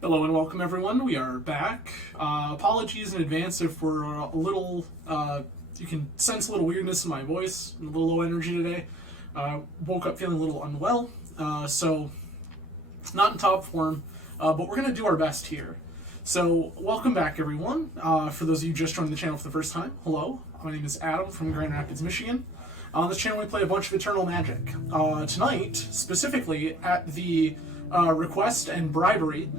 Hello and welcome everyone, we are back. Apologies in advance if we're a little, you can sense a little weirdness in my voice, a little low energy today. Woke up feeling a little unwell, so not in top form, but we're going to do our best here. So welcome back everyone. For those of you just joined the channel for the first time, hello, my name is Adam from Grand Rapids, Michigan. On this channel we play a bunch of Eternal Magic. Tonight, specifically at the request and bribery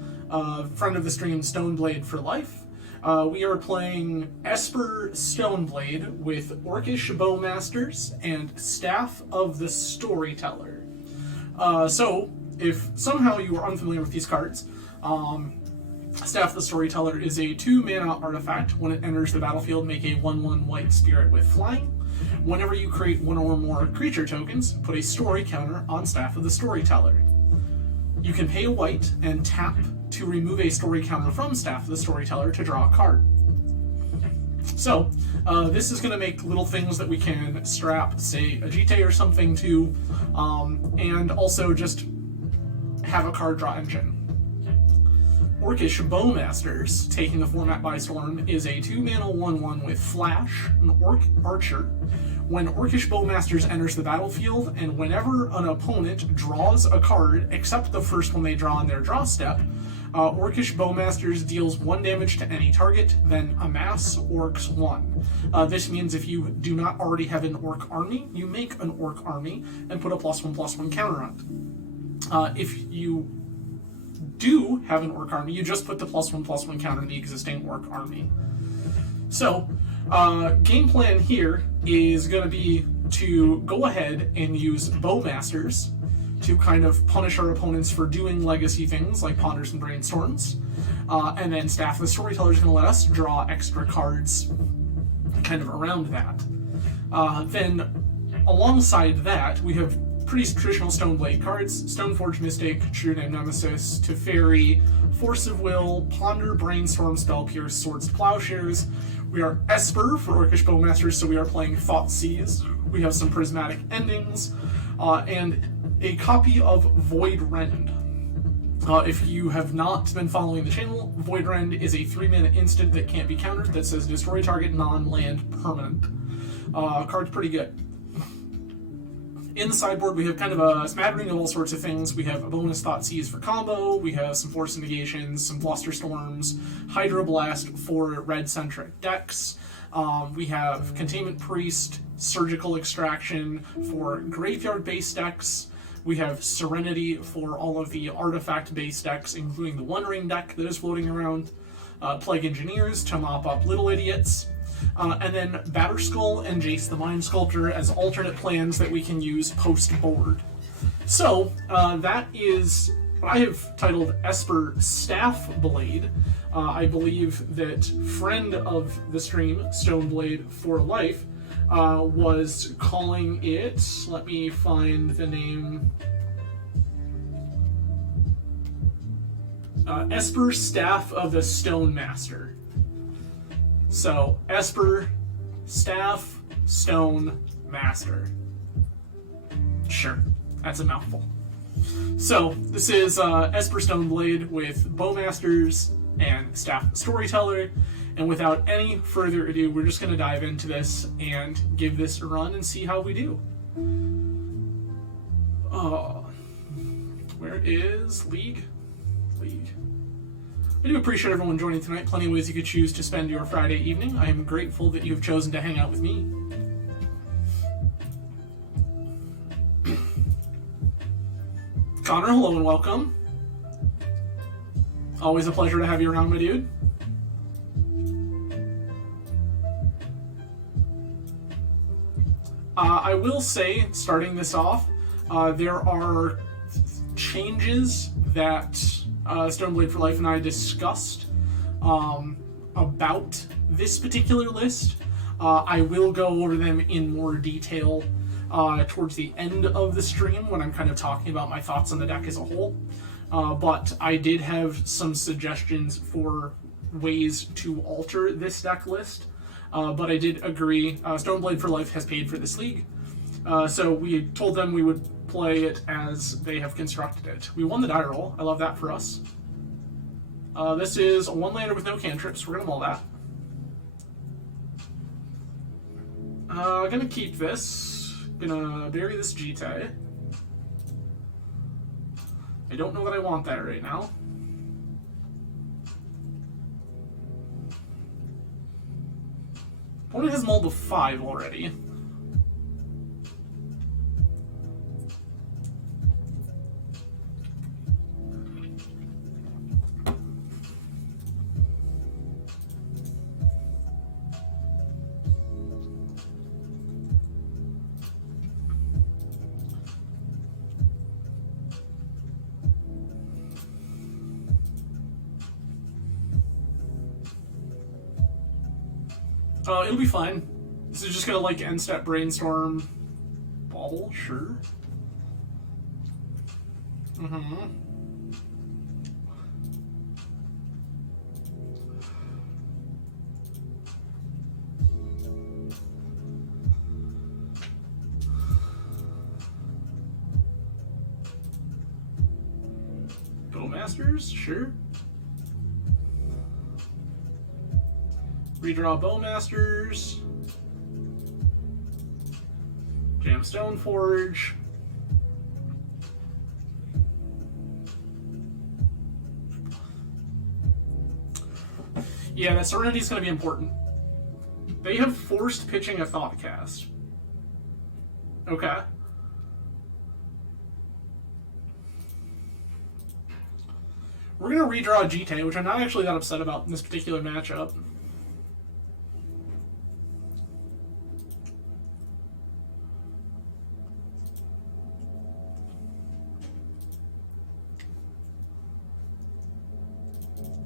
friend of the stream, Stoneblade for Life. We are playing Esper Stoneblade with Orcish Bowmasters and Staff of the Storyteller. So, if somehow you are unfamiliar with these cards, Staff of the Storyteller is a 2-mana artifact. When it enters the battlefield, make a 1/1 white spirit with flying. Whenever you create one or more creature tokens, put a story counter on Staff of the Storyteller. You can pay a white and tap to remove a story counter from Staff of the Storyteller to draw a card. So, this is going to make little things that we can strap, say, a Jitte or something to, and also just have a card draw engine. Orcish Bowmasters, taking the format by storm, is a 2-mana 1/1 with Flash, an Orc Archer. When Orcish Bowmasters enters the battlefield, and whenever an opponent draws a card, except the first one they draw on their draw step, Orcish Bowmasters deals 1 damage to any target, then amass Orcs 1. This means if you do not already have an Orc army, you make an Orc army and put a +1/+1 counter on it. If you do have an Orc army, you just put the +1/+1 counter on the existing Orc army. So, game plan here is going to be to go ahead and use Bowmasters to kind of punish our opponents for doing legacy things like Ponders and Brainstorms, and then Staff of the Storyteller is going to let us draw extra cards kind of around that. Then, alongside that, we have pretty traditional Stoneblade cards: Stoneforge Mystic, True Name Nemesis, Teferi, Force of Will, Ponder, Brainstorm, Spell Pierce, Swords to Plowshares. We are Esper for Orcish Bowmasters, so we are playing Thoughtseize. We have some Prismatic Endings, and a copy of Void Rend. If you have not been following the channel, Void Rend is a 3-mana instant that can't be countered that says destroy target non-land permanent. Card's pretty good. In the sideboard, we have kind of a smattering of all sorts of things. We have a bonus Thoughtseize for combo, we have some Force Negations, some Blusterstorms, Hydroblast for red-centric decks. We have Containment Priest, Surgical Extraction for graveyard-based decks. We have Serenity for all of the artifact-based decks, including the One Ring deck that is floating around. Plague Engineers to mop up Little Idiots. And then Batterskull and Jace the Mind Sculptor as alternate plans that we can use post-board. So, that is what I have titled Esper Staff Blade. I believe that friend of the stream, Stoneblade for Life, was calling it, let me find the name, Esper Staff of the Stone Master. So, Esper, Staff, Stone, Master. Sure, that's a mouthful. So, this is Esper Stoneblade with Bowmasters and Staff Storyteller, and without any further ado, we're just going to dive into this and give this a run and see how we do. Where is League? League. I do appreciate everyone joining tonight. Plenty of ways you could choose to spend your Friday evening. I am grateful that you have chosen to hang out with me. Connor, hello and welcome. Always a pleasure to have you around, my dude. I will say, starting this off, there are changes that Stoneblade for Life and I discussed about this particular list. I will go over them in more detail towards the end of the stream when I'm kind of talking about my thoughts on the deck as a whole. But I did have some suggestions for ways to alter this deck list. But I did agree, Stoneblade for Life has paid for this league. So we told them we would play it as they have constructed it. We won the die roll. I love that for us. This is a 1-lander with no cantrips. We're gonna mull that. Gonna keep this. Gonna bury this Jitte. I don't know that I want that right now. Opponent has mulled to 5 already. It'll be fine. This is just gonna like end step brainstorm bobble, sure. Bowmasters, sure. Redraw Bowmasters. Jam Stoneforge. Yeah, that Serenity is going to be important. They have forced pitching a Thoughtcast. Okay. We're going to redraw Jitte, which I'm not actually that upset about in this particular matchup.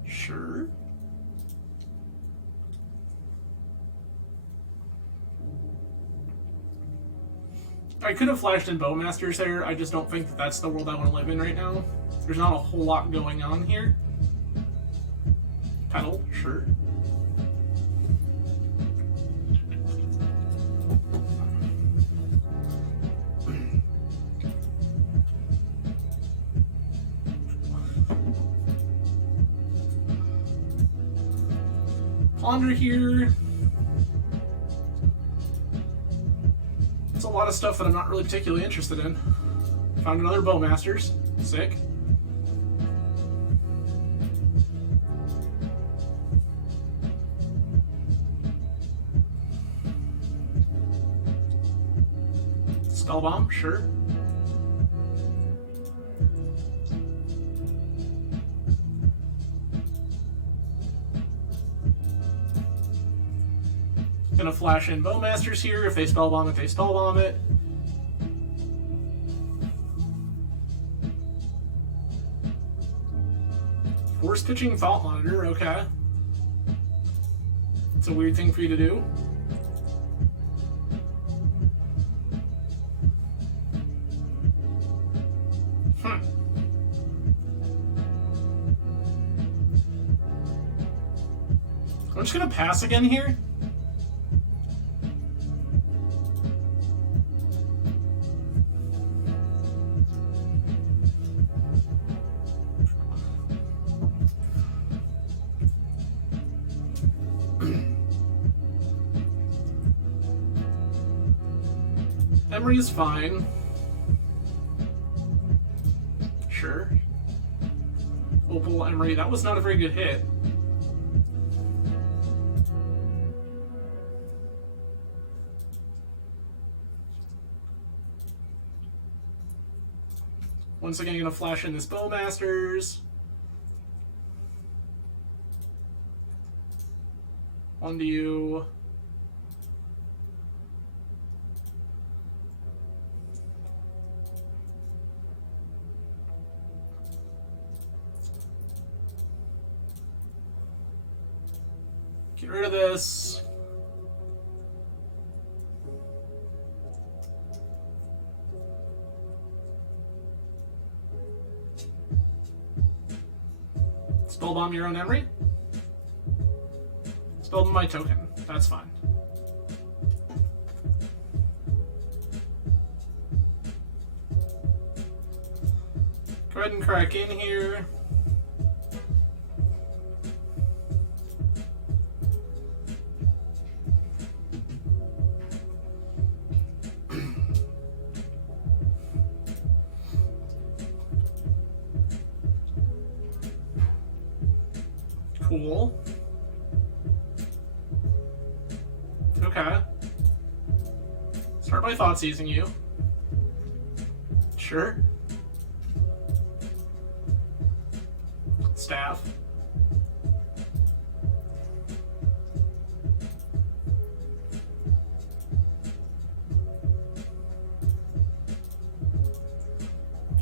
Sure. I could have flashed in Bowmasters there. I just don't think that that's the world I want to live in right now. There's not a whole lot going on here. Pedal, sure. Ponder here. It's a lot of stuff that I'm not really particularly interested in. Found another Bowmasters. Sick. Spellbomb, sure. Gonna flash in Bowmasters here. If they spellbomb it, they spellbomb it. Force pitching Thought Monitor, okay. It's a weird thing for you to do. I'm just gonna pass again here. Emery is fine. Sure. Opal Emery, that was not a very good hit. Once again, gonna flash in this Bowmasters. One to you. Get rid of this. Spellbomb your own Emery? Spellbomb my token. That's fine. Go ahead and crack in here. Cool. Okay. Start by thought seizing you. Sure. Staff.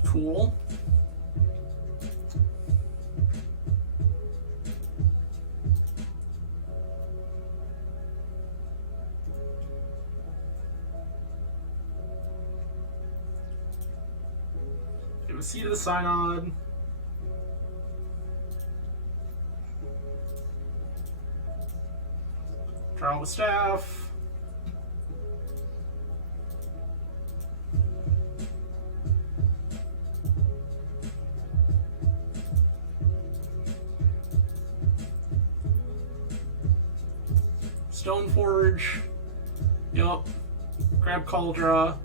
Cool. Give a C to the Synod. Draw the staff. Stoneforge. Yup. Grab Cauldra.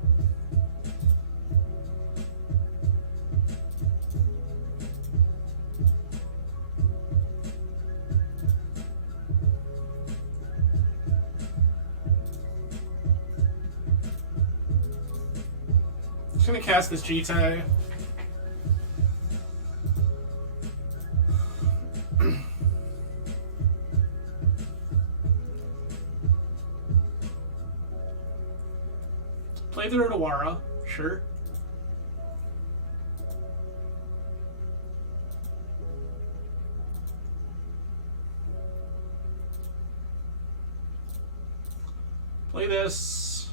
Just gonna cast this Jittes. Play the Rotawara, sure. Play this.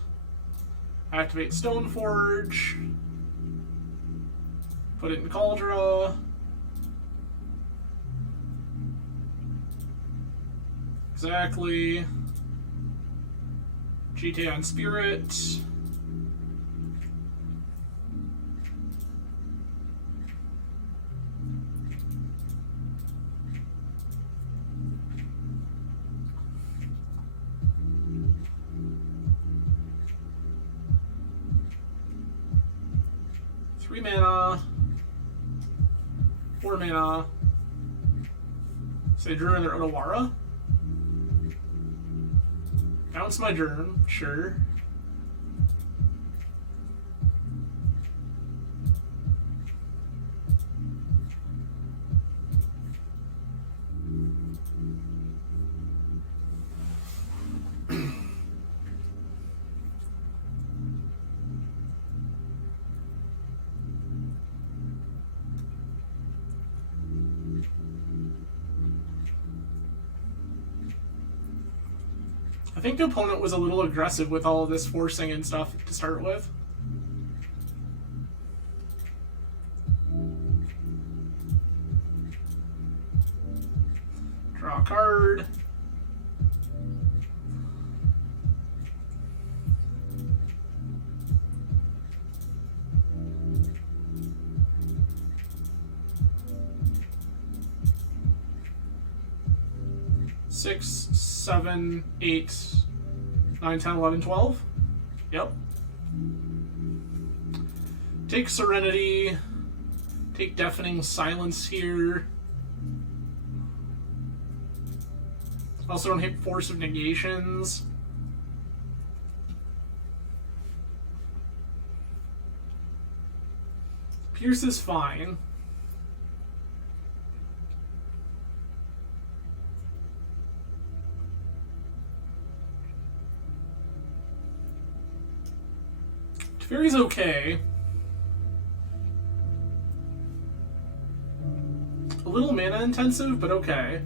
Activate Stoneforge. Put it in Cauldra. Exactly. GTA on Spirit. Three mana. 4 mana. Say drew in their Otawara. Bounce my Germ, sure. I think the opponent was a little aggressive with all of this forcing and stuff to start with. Draw a card. Six, 7, 8, 9, 10, 11, 12. Yep. Take Serenity. Take Deafening Silence here. Also don't hit Force of Negations. Pierce is fine. Fury's okay. A little mana intensive, but okay.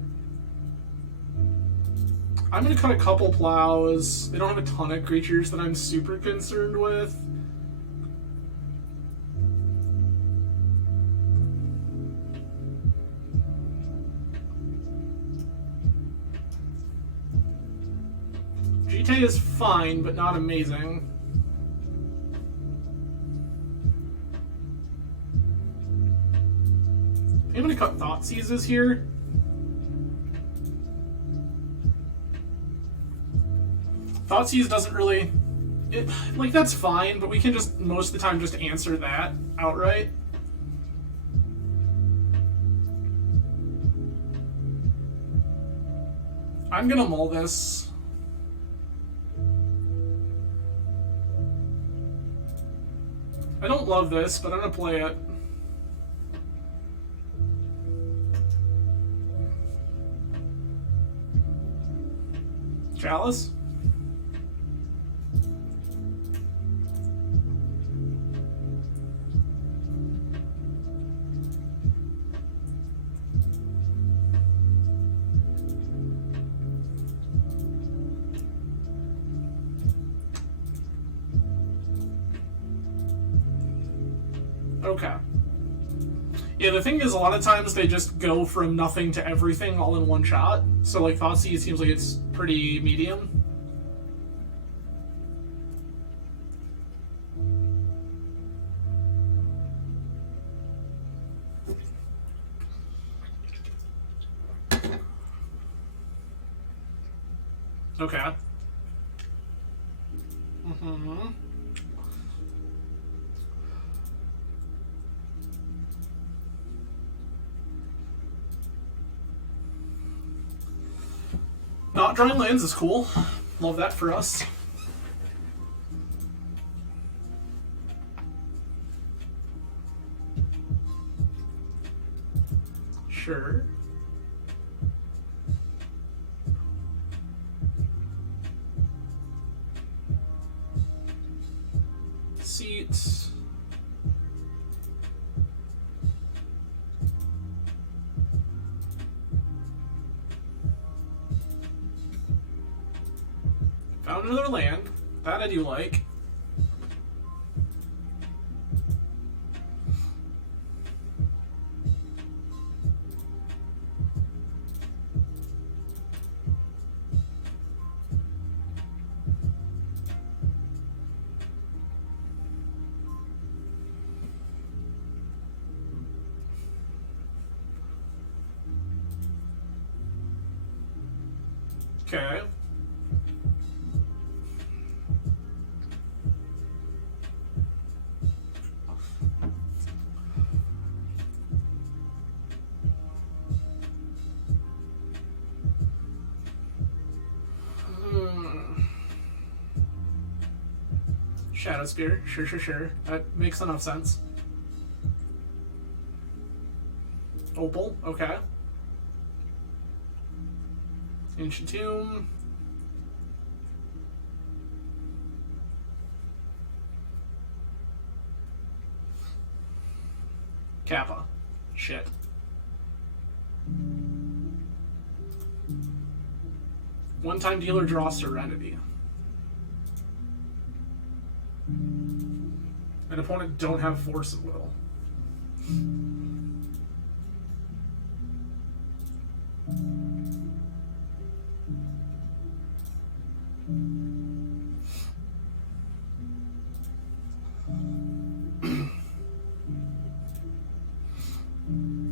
I'm gonna cut a couple plows. They don't have a ton of creatures that I'm super concerned with. Jittes is fine, but not amazing. I'm gonna cut Thought Seizes here. Thought Seize doesn't really... like, that's fine, but we can just, most of the time, just answer that outright. I'm gonna mull this. I don't love this, but I'm gonna play it. Chalice? Okay. Yeah, the thing is, a lot of times they just go from nothing to everything all in one shot. So, like, Thoughtseize seems like it's pretty medium. Okay. Mm-hmm. Not drawing lands is cool. Love that for us. Sure. Seats. Found another land. That I do like. Okay. Shadow Spear. Sure. That makes enough sense. Opal. Okay. Ancient Tomb. Kappa. Shit. One-time dealer draws Serenity. An opponent don't have Force of Will.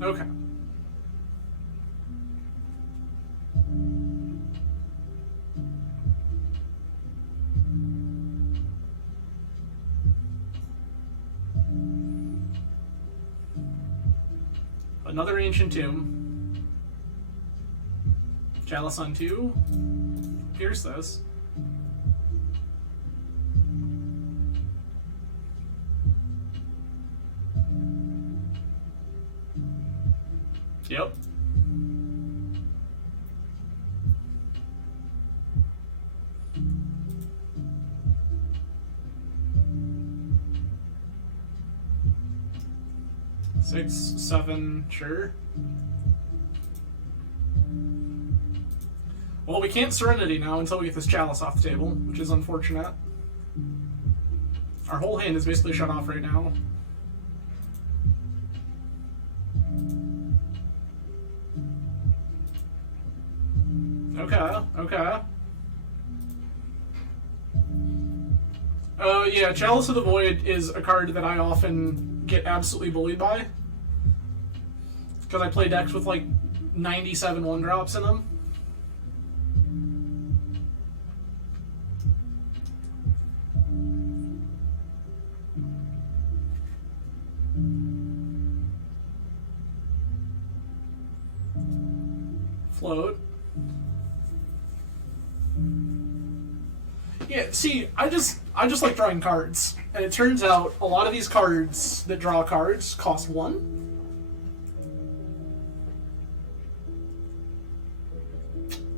Okay. Another Ancient Tomb. Chalice on 2. Pierce this. Yep. Six, 7, sure. Well, we can't Serenity now until we get this Chalice off the table, which is unfortunate. Our whole hand is basically shut off right now. Okay. Yeah, Chalice of the Void is a card that I often get absolutely bullied by. Because I play decks with like 97 1-drops in them. Float. Yeah, see, I just like drawing cards. And it turns out a lot of these cards that draw cards cost 1.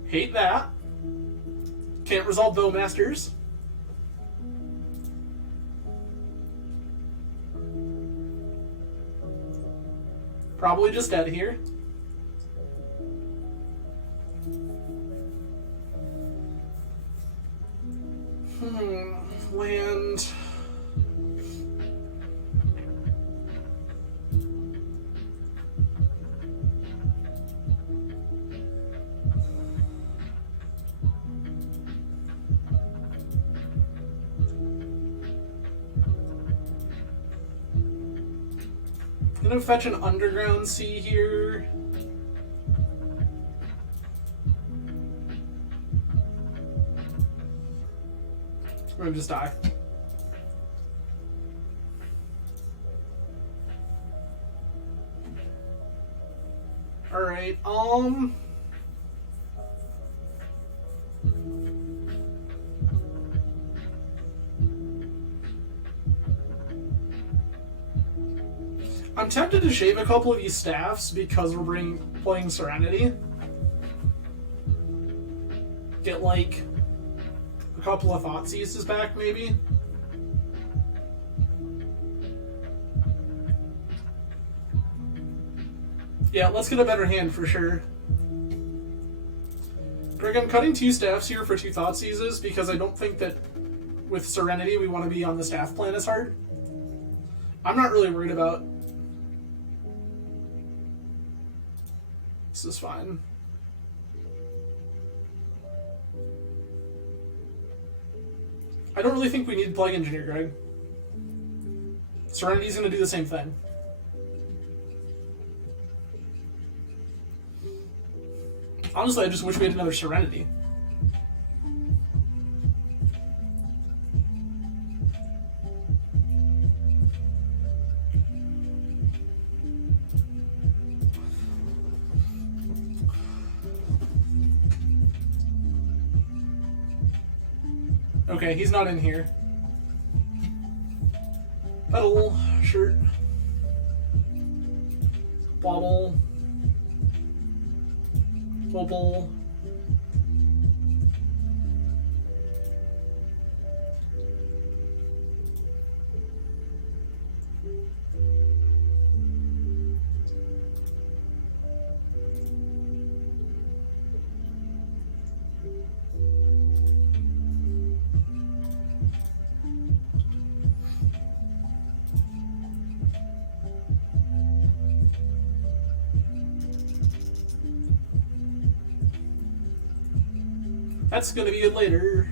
Hate that. Can't resolve Bowmasters. Probably just dead here. Land. I'm gonna fetch an Underground Sea here. I'm gonna just die. Alright, I'm tempted to shave a couple of these staffs because we're playing Serenity. Get like a couple of Thoughtseizes back, maybe. Yeah, let's get a better hand for sure. Greg, I'm cutting 2 staffs here for 2 Thoughtseizes because I don't think that with Serenity we want to be on the staff plan as hard. I'm not really worried about. This is fine. I don't really think we need Plague Engineer, Greg. Serenity's going to do the same thing. Honestly, I just wish we had another Serenity. Okay, he's not in here. Petal, shirt, bottle, bubble. That's gonna be good later.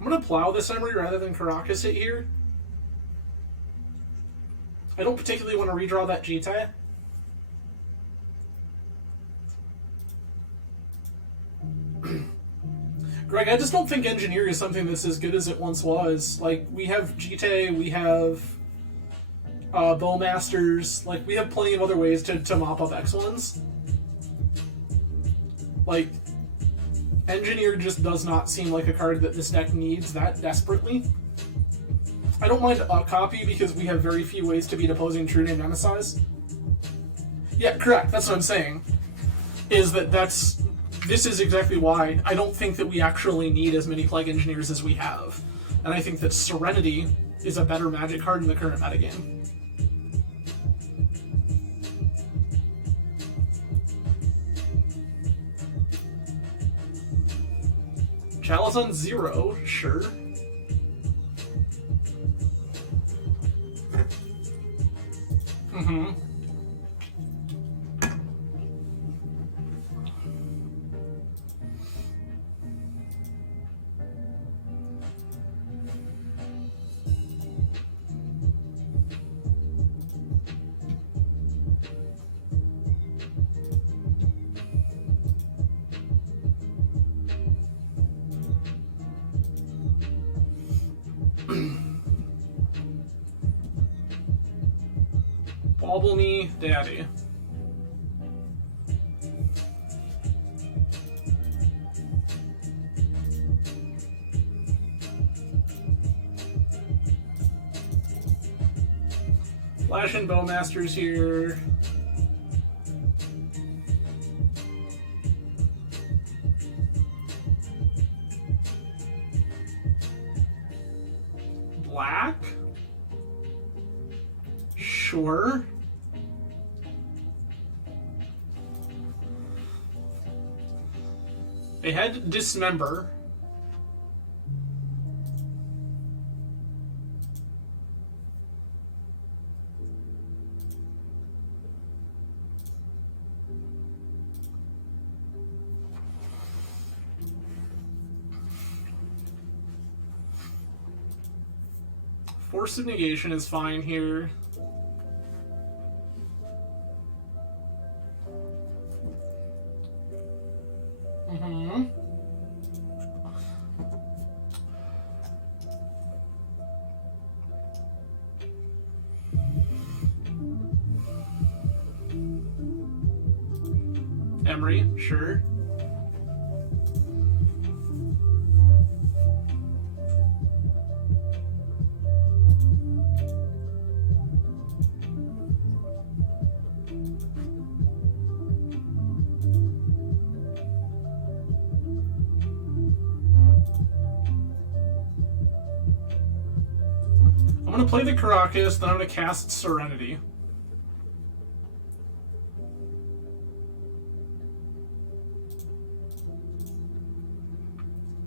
I'm gonna plow this Emery rather than Caracas it here. I don't particularly want to redraw that Jittes. Greg, I just don't think Engineer is something that's as good as it once was. Like, we have Jittes, we have Bowmasters, like, we have plenty of other ways to mop up X1s. Like, Engineer just does not seem like a card that this deck needs that desperately. I don't mind a copy because we have very few ways to beat opposing True Name Nemesis. Yeah, correct. That's what I'm saying. This is exactly why I don't think that we actually need as many Plague Engineers as we have. And I think that Serenity is a better Magic card in the current metagame. Chalice on 0, sure. Mm-hmm. Wobble me, daddy. Flash and Bowmasters here. Black? Sure. They had Dismember. Force of Negation is fine here. Emery, sure. I'm gonna play the Caracas, then I'm gonna cast Serenity.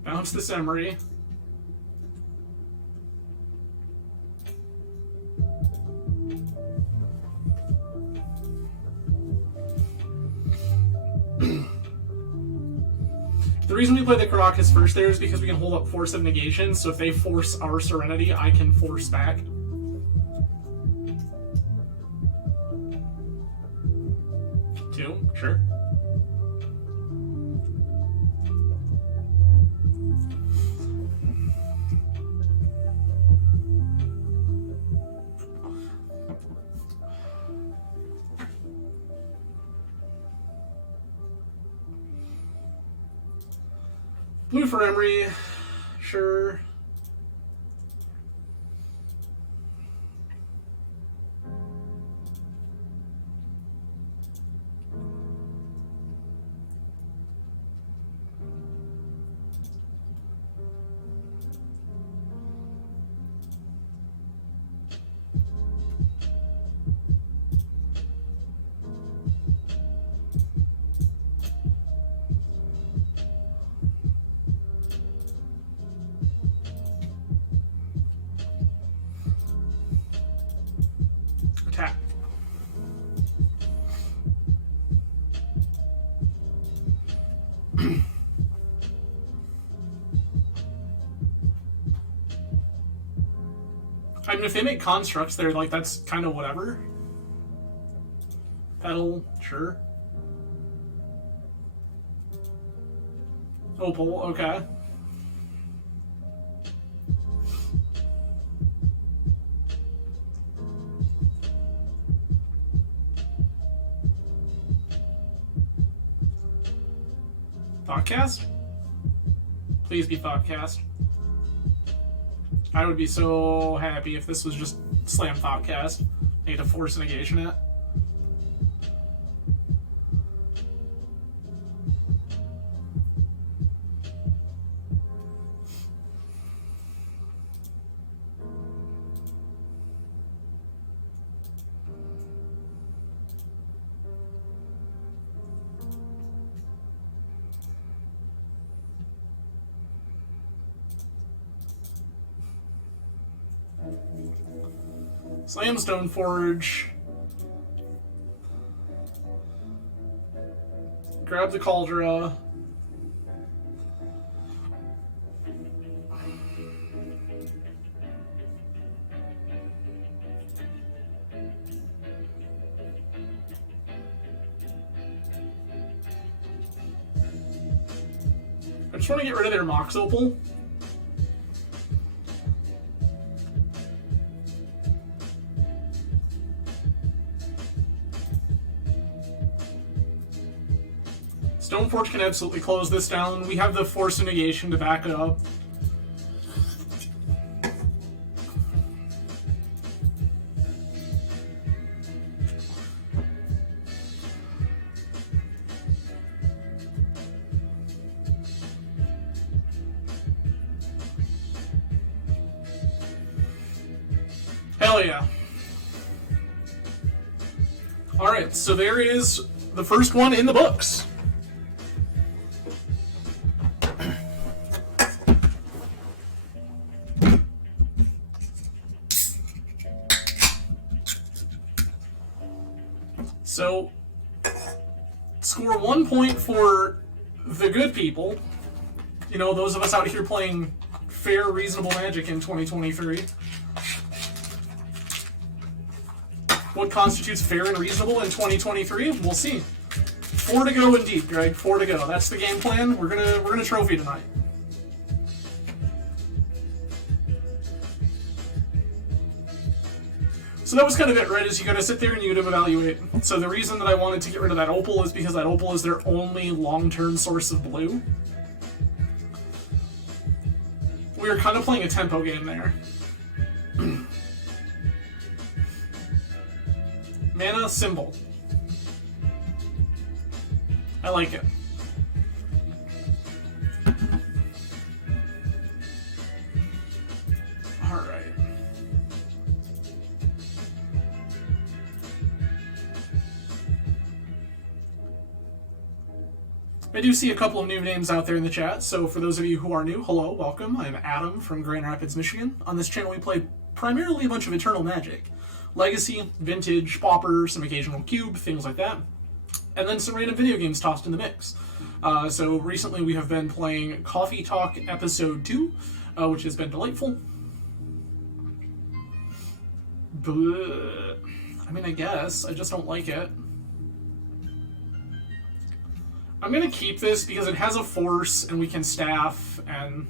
Bounce this Emery. The reason we play the Caracas first there is because we can hold up Force of Negation, so if they force our Serenity, I can force back. Two, sure. Blue for Emery, sure. Attack. I mean, if they make constructs there, like, that's kind of whatever. Petal, sure. Opal, okay. Thoughtcast? Please be Thoughtcast. I would be so happy if this was just Slam Thoughtcast. I need to force negation it. Slam Stoneforge. Grab the Cauldra. I just want to get rid of their Mox Opal. Stoneforge can absolutely close this down. We have the Force of Negation to back it up. Hell yeah. Alright, so there is the first one in the books. So, score 1 point for the good people. You know, those of us out here playing fair, reasonable Magic in 2023. What constitutes fair and reasonable in 2023? We'll see. 4 to go indeed, Greg. 4 to go. That's the game plan. We're gonna trophy tonight. So that was kind of it, right? Is you gotta sit there and you gotta evaluate. So the reason that I wanted to get rid of that opal is because that opal is their only long-term source of blue. We were kind of playing a tempo game there. Mana symbol. I like it. Alright. I do see a couple of new names out there in the chat, so for those of you who are new, hello, welcome. I'm Adam from Grand Rapids, Michigan. On this channel we play primarily a bunch of Eternal Magic. Legacy, Vintage, Pauper, some occasional Cube, things like that. And then some random video games tossed in the mix. So recently we have been playing Coffee Talk Episode 2, which has been delightful. But, I mean, I guess. I just don't like it. I'm going to keep this because it has a force and we can staff and...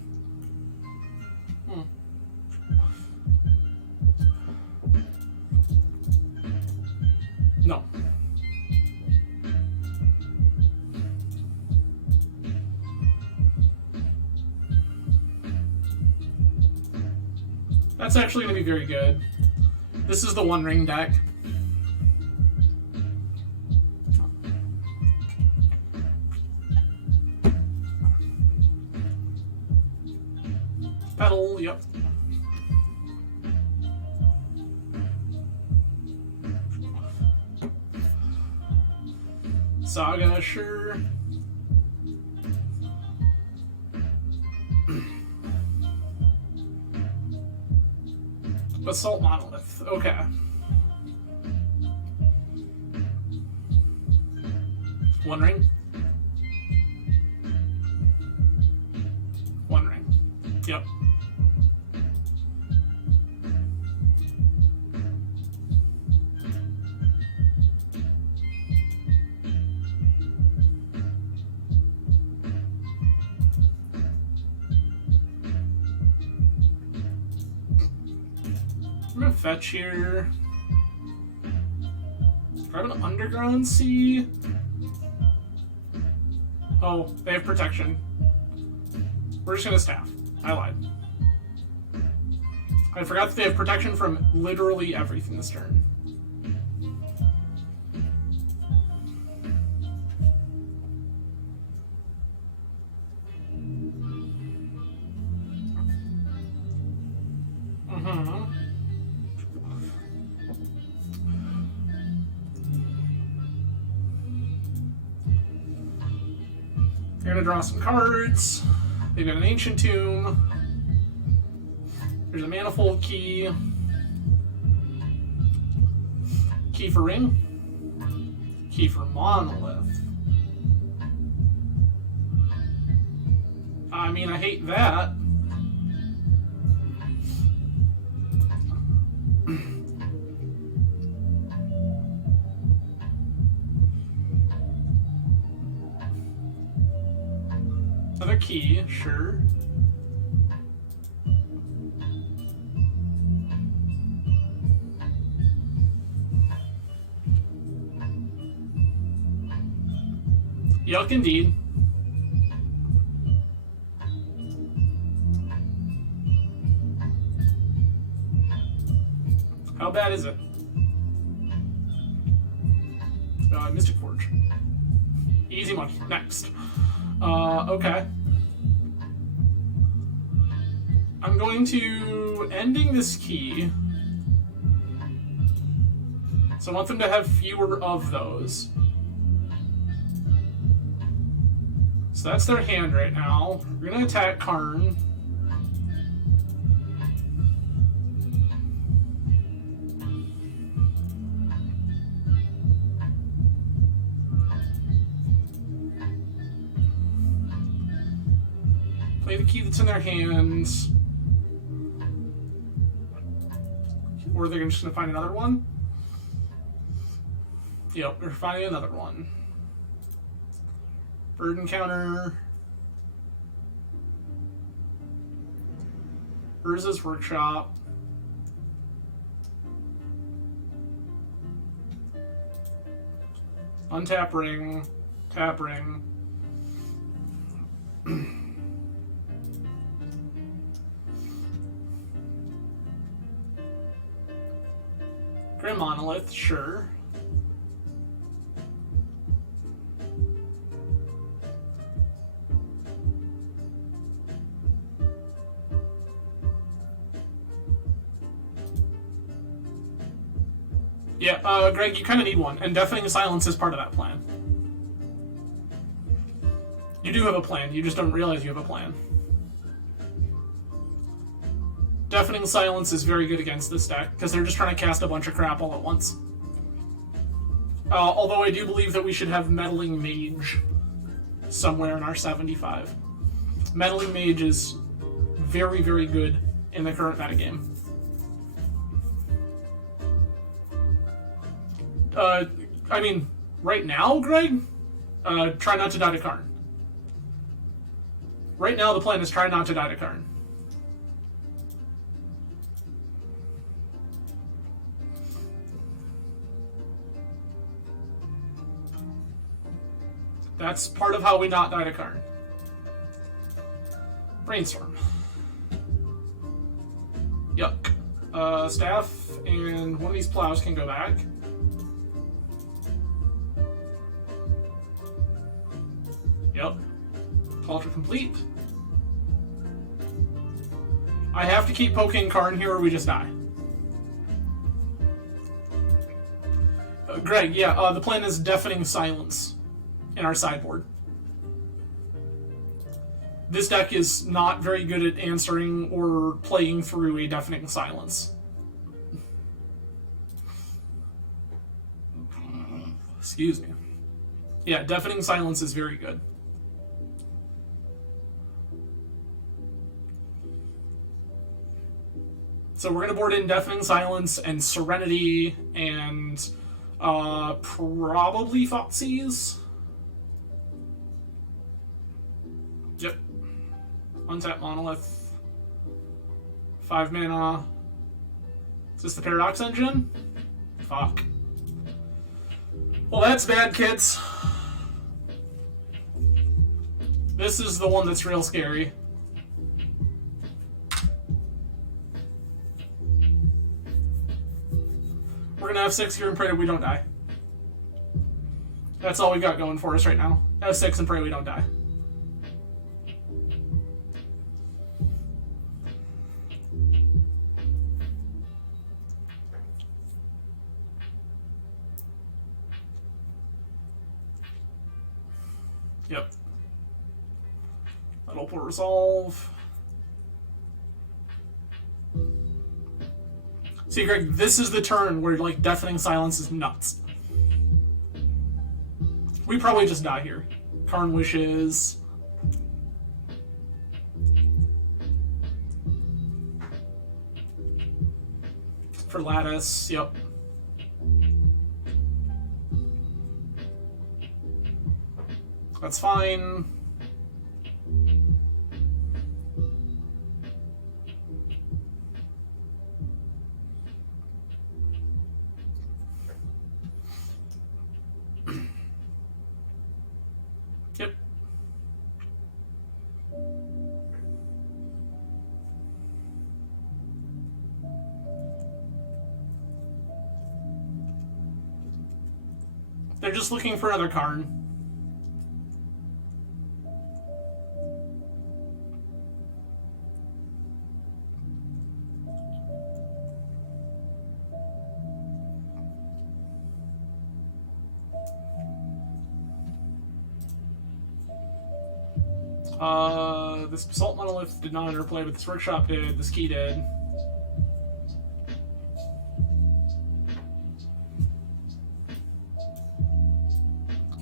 No. That's actually going to be very good. This is the One Ring deck. Petal, yep. Saga, sure. Assault Monolith, okay. One Ring. One Ring. Yep. I'm gonna fetch here. Do I have an Underground Sea? Oh, they have protection. We're just gonna staff. I lied. I forgot that they have protection from literally everything this turn. They're gonna draw some cards. They've got an Ancient Tomb. There's a Manifold Key. Key for Ring. Key for Monolith. I mean, I hate that. Another key, sure. Yuck indeed. How bad is it? Mystic Forge. Easy money. Next. Okay. I'm going to ending this key. So I want them to have fewer of those. So that's their hand right now. We're going to attack Karn. Play the key that's in their hands. Or they're just going to find another one. Yep, they're finding another one. Burden counter. Urza's Workshop. Untap ring. Tap ring. Grim Monolith, sure. Yeah, Greg, you kind of need one, and Deafening Silence is part of that plan. You do have a plan, you just don't realize you have a plan. Deafening Silence is very good against this deck, because they're just trying to cast a bunch of crap all at once. Although I do believe that we should have Meddling Mage somewhere in our 75. Meddling Mage is very, very good in the current metagame. I mean, right now, Greg, try not to die to Karn. Right now, the plan is try not to die to Karn. That's part of how we not die to Karn. Brainstorm. Yuck. Staff and one of these plows can go back. Yep. Culture complete. I have to keep poking Karn here or we just die. Greg, yeah, the plan is Deafening Silence in our sideboard. This deck is not very good at answering or playing through a Deafening Silence. Excuse me. Yeah, Deafening Silence is very good. So we're going to board in Deafening Silence and Serenity and probably Thoughtseize. Yep. Untap Monolith. 5 mana. Is this the Paradox Engine? Fuck. Well, that's bad, kids. This is the one that's real scary. We're gonna have F6 here and pray that we don't die. That's all we got going for us right now. F6 and pray we don't die. Yep. That'll pull resolve. See, Greg, this is the turn where, like, Deafening Silence is nuts. We probably just die here. Karn Wishes. For Lattice, yep. That's fine. They're just looking for another Karn. This Basalt Monolith did not interplay, but this Workshop did, this key did.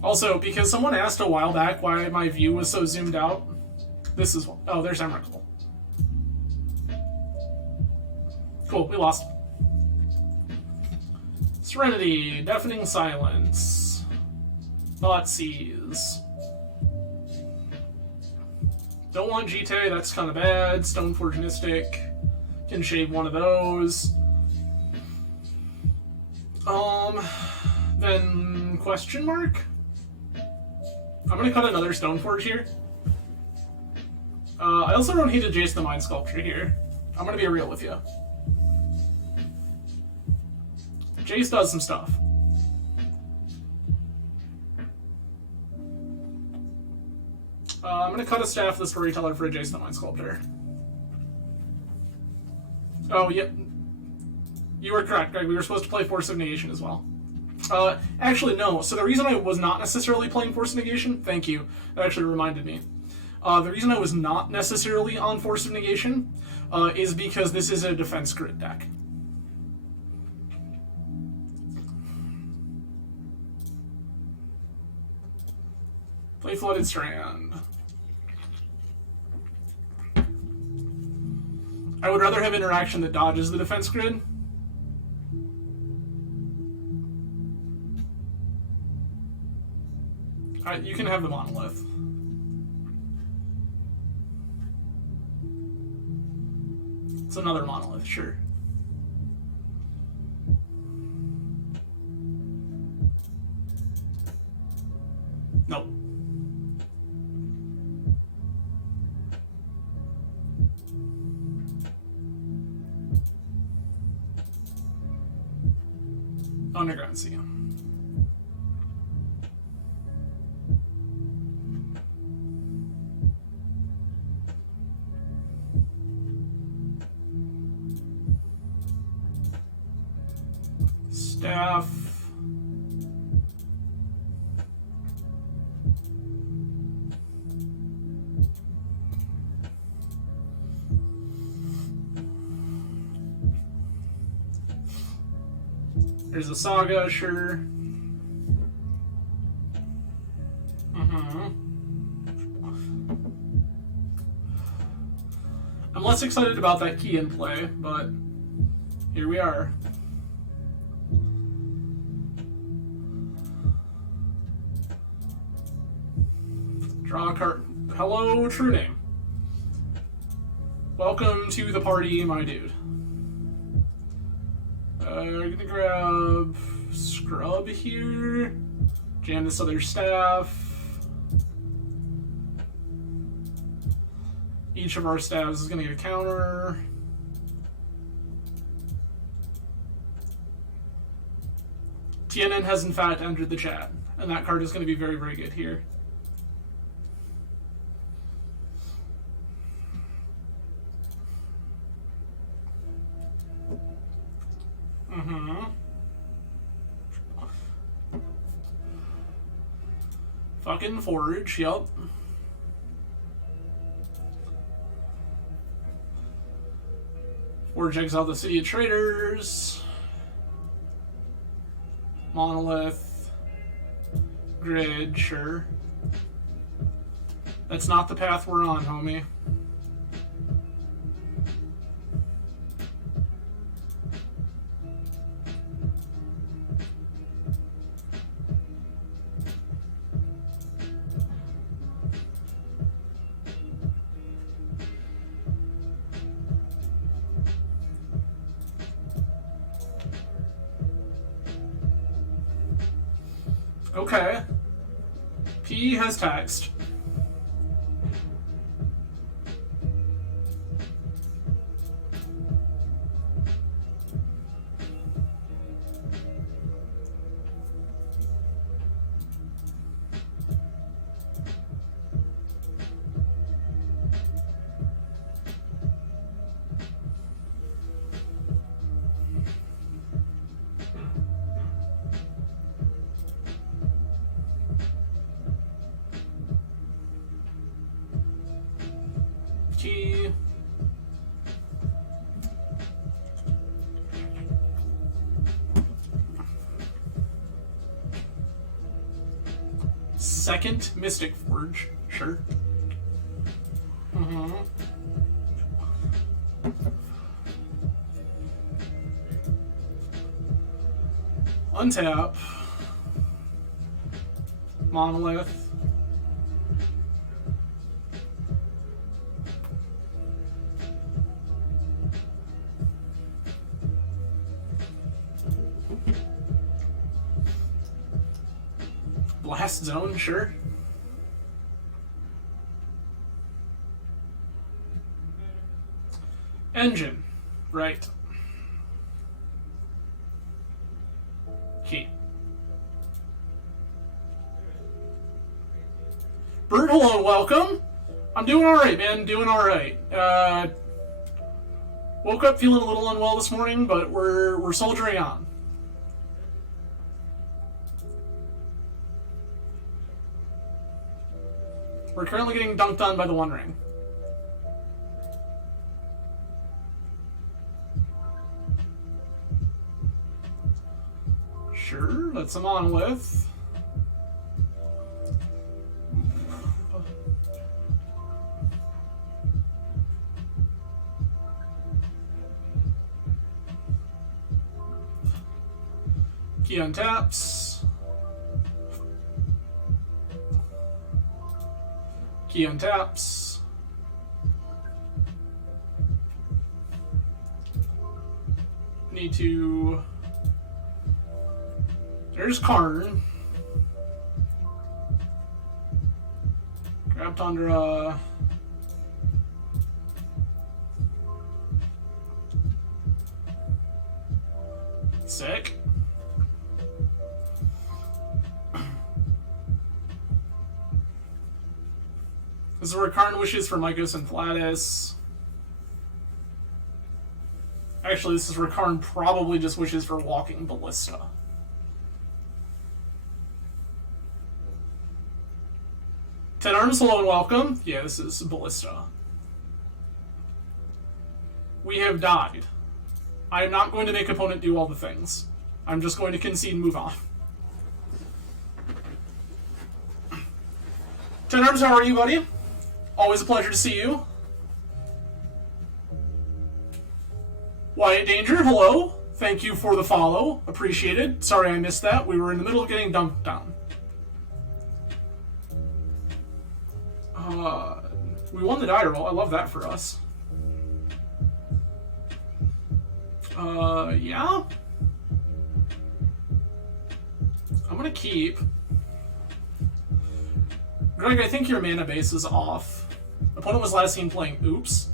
Also, because someone asked a while back why my view was so zoomed out, this is... Oh, there's Emrakul. Cool, we lost. Serenity, Deafening Silence, Thoughtseize. Don't want Jittes, that's kind of bad. Stoneforge Mystic, can shave one of those. Then question mark? I'm gonna cut another Stoneforge here. I also don't hate a Jace the Mind Sculpture here. I'm gonna be real with you. Jace does some stuff. I'm gonna cut a Staff of the Storyteller for a Jace the Mind Sculptor. Oh, yep. You were correct, Greg. We were supposed to play Force of Negation as well. Actually, no. So the reason I was not necessarily playing Force of Negation, thank you, that actually reminded me. The reason I was not necessarily on Force of Negation is because this is a defense grid deck. Play Flooded Strand. I would rather have interaction that dodges the defense grid. You can have the Monolith. It's another Monolith, sure. Nope. Underground Sea. Staff. There's a Saga, sure. I'm less excited about that key in play, but here we are. Draw a card. Hello, True Name. Welcome to the party, my dude. We're gonna grab Scrub here. Jam this other Staff. Each of our staffs is gonna get a counter. TNN has in fact entered the chat, and that card is gonna be very, very good here. Fucking Forge, yup. Forge exile the City of Traders. Monolith. Grid, sure. That's not the path we're on, homie. Okay. P has text. second Mystic Forge. Sure. Mm-hmm. Untap. Monolith. Blast Zone, sure. Engine, right. Key. Bird, hello, welcome. I'm doing alright, man, doing alright. Woke up feeling a little unwell this morning, but we're soldiering on. We're currently getting dunked on by the One Ring. Sure, that's a monolith. Key untaps. Key untaps. Need to... There's Karn. Grab Tundra. Sick. This is where Karn wishes for Mycos and Flatus. Actually, this is where Karn probably just wishes for Walking Ballista. Ten Arms, hello and welcome. Yeah, this is Ballista. We have died. I am not going to make opponent do all the things. I'm just going to concede and move on. Ten Arms, how are you, buddy? Always a pleasure to see you. Wyatt Danger, hello. Thank you for the follow. Appreciated. Sorry I missed that. We were in the middle of getting dunked down. We won the die roll. I love that for us. Yeah? I'm gonna keep. Greg, I think your mana base is off. Opponent was last seen playing Oops.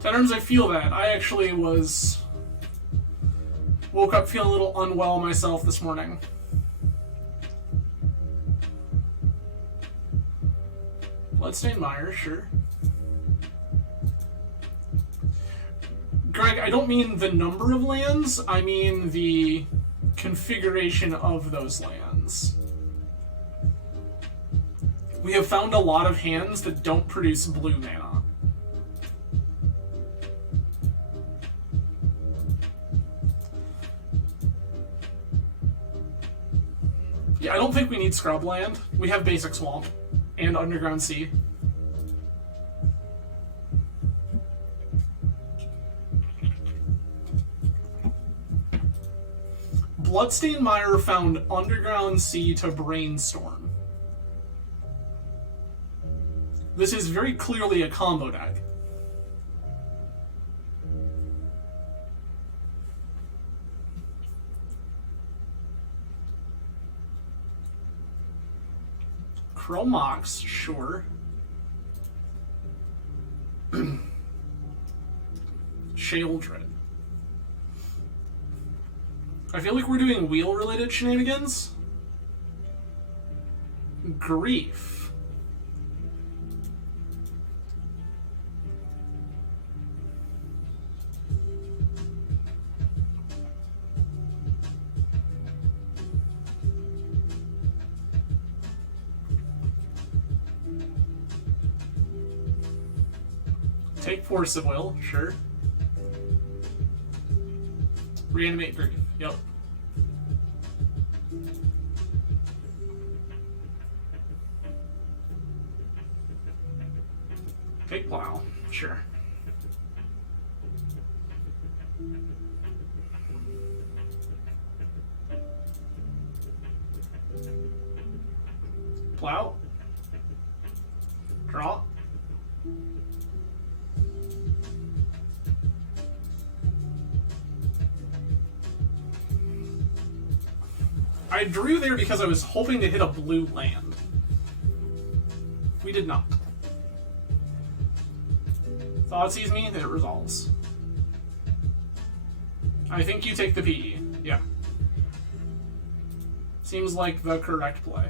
Sometimes I feel that. I actually woke up feeling a little unwell myself this morning. Bloodstained Mire, sure. Greg, I don't mean the number of lands, I mean the configuration of those lands. We have found a lot of hands that don't produce blue mana. Yeah, I don't think we need Scrubland. We have Basic Swamp and Underground Sea. Bloodstained Mire found Underground Sea to Brainstorm. This is very clearly a combo deck. Chromox, sure. Sheoldred. I feel like we're doing wheel-related shenanigans. Grief. take Force of Will, sure. Reanimate Grief, yep. Take Plow, sure. Plow. Draw. I drew there because I was hoping to hit a blue land. We did not. Thought sees me, it resolves. I think you take the PE. Yeah. Seems like the correct play.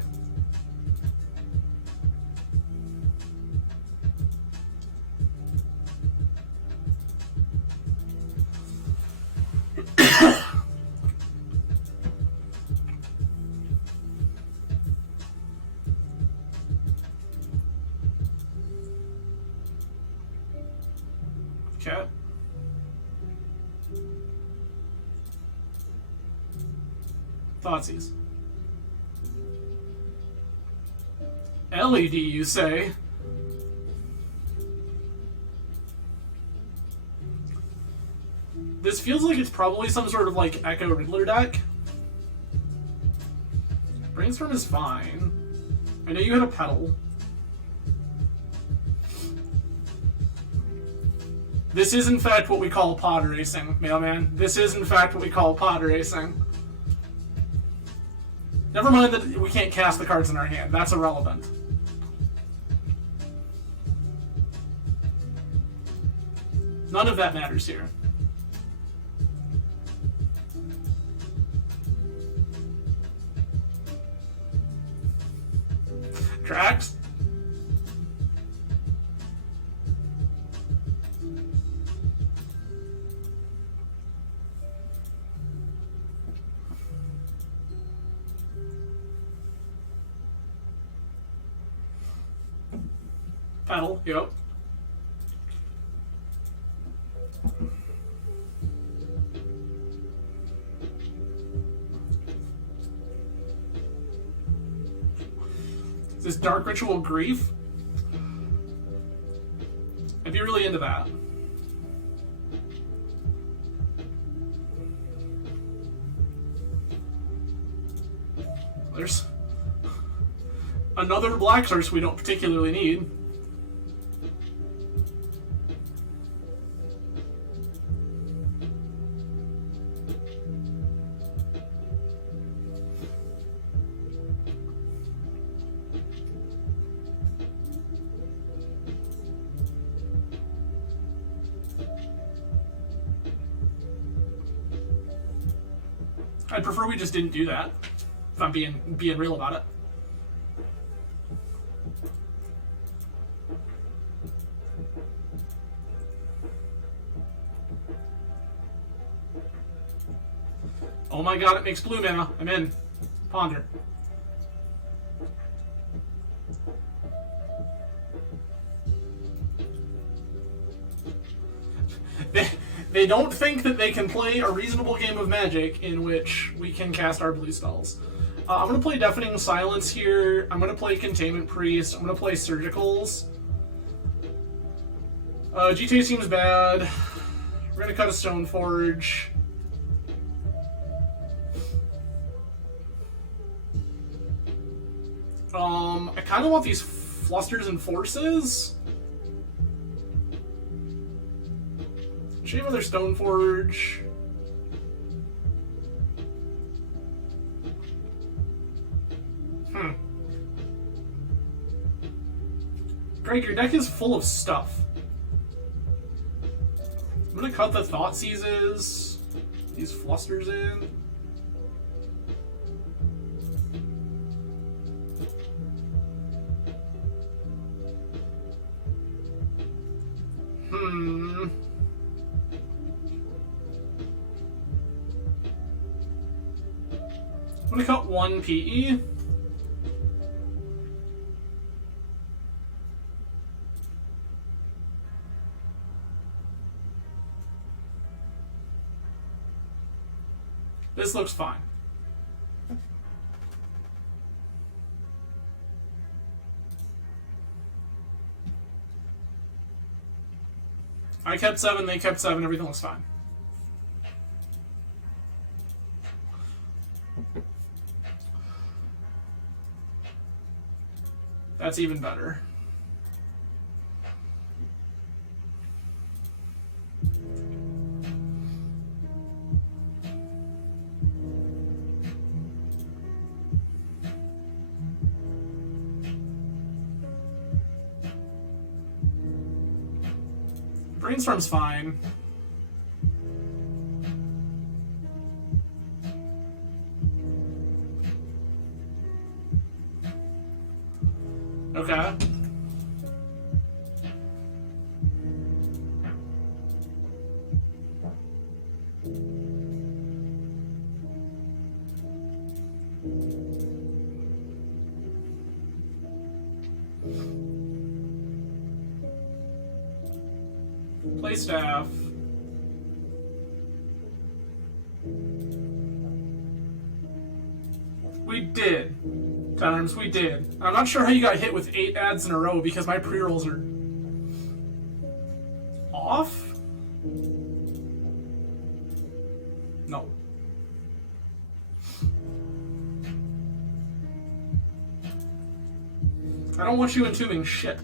Cat. Thoughtseize. LED, you say? This feels like it's probably some sort of like Echo Riddler deck. Brainstorm is fine. I know you had a Petal. This is in fact what we call pod racing, mailman. This is in fact what we call pod racing. Never mind that we can't cast the cards in our hand. That's irrelevant. None of that matters here. Tracks? Pedal, yep. Is this Dark Ritual Grief? I'd be really into that. There's another black source we don't particularly need. I'd prefer we just didn't do that, if I'm being real about it. Oh my god, it makes blue mana. I'm in. Ponder. They don't think that they can play a reasonable game of Magic in which we can cast our blue spells. I'm going to play Deafening Silence here. I'm going to play Containment Priest. I'm going to play Surgicals. Jittes seems bad. We're going to cut a Stoneforge. I kind of want these Flusters and Forces. Should have another Stoneforge. Greg, your deck is full of stuff. I'm gonna cut the Thoughtseizes. These Flusters in. I'm gonna cut one PE. This looks fine. I kept 7, they kept 7, everything looks fine. That's even better. Brainstorm's fine. Okay. Play staff. We did. Times we did. I'm not sure how you got hit with 8 ads in a row because my pre-rolls are off? No. I don't want you entombing shit.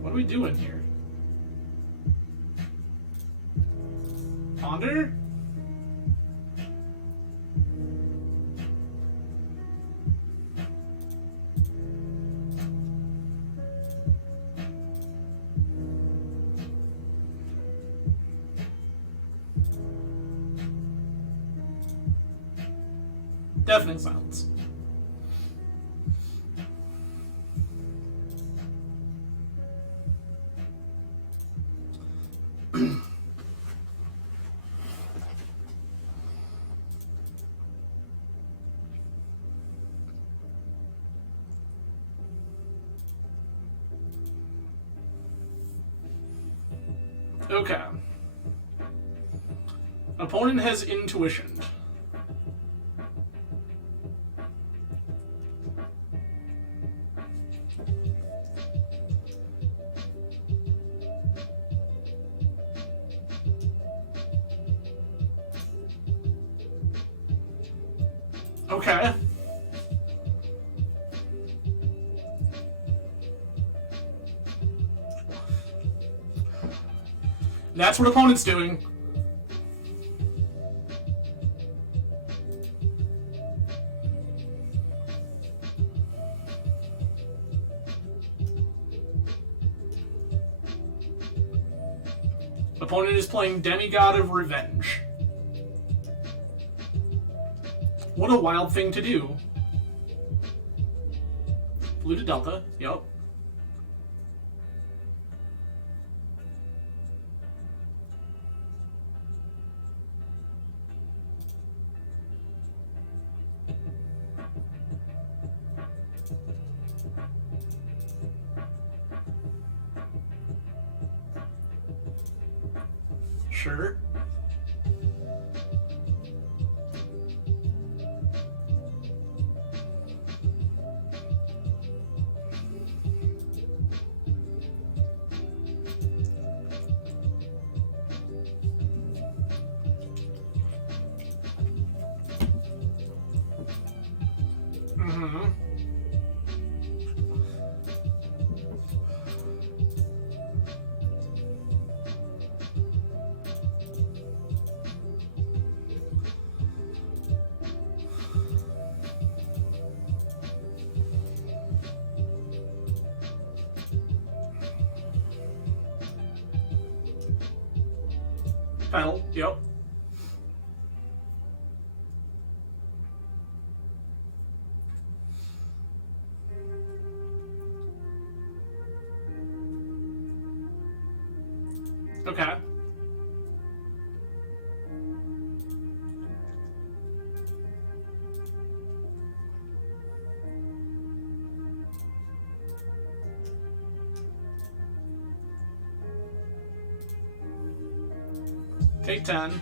What are we doing here? Ponder? Deafening silence. Okay. Opponent has intuition. Okay. That's what opponent's doing. Opponent is playing Demigod of Revenge. What a wild thing to do. Blue to Delta, yep. Sure. Mm-hmm. Title, yep. Okay. Take 10.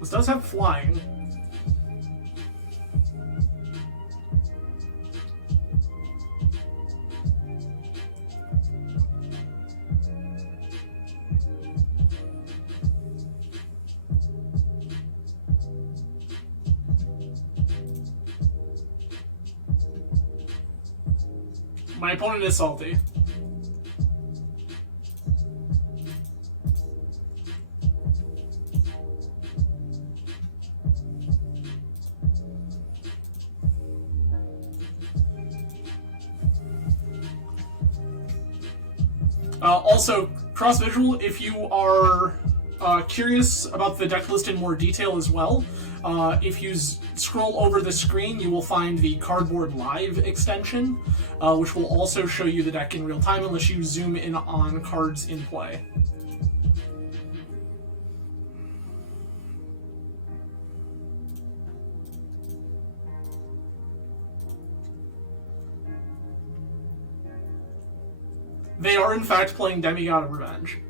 This does have flying. My opponent is salty. Also, cross-visual, if you are curious about the deck list in more detail as well, if you scroll over the screen, you will find the Cardboard Live extension, which will also show you the deck in real time unless you zoom in on cards in play. They are, in fact, playing Demigod of Revenge.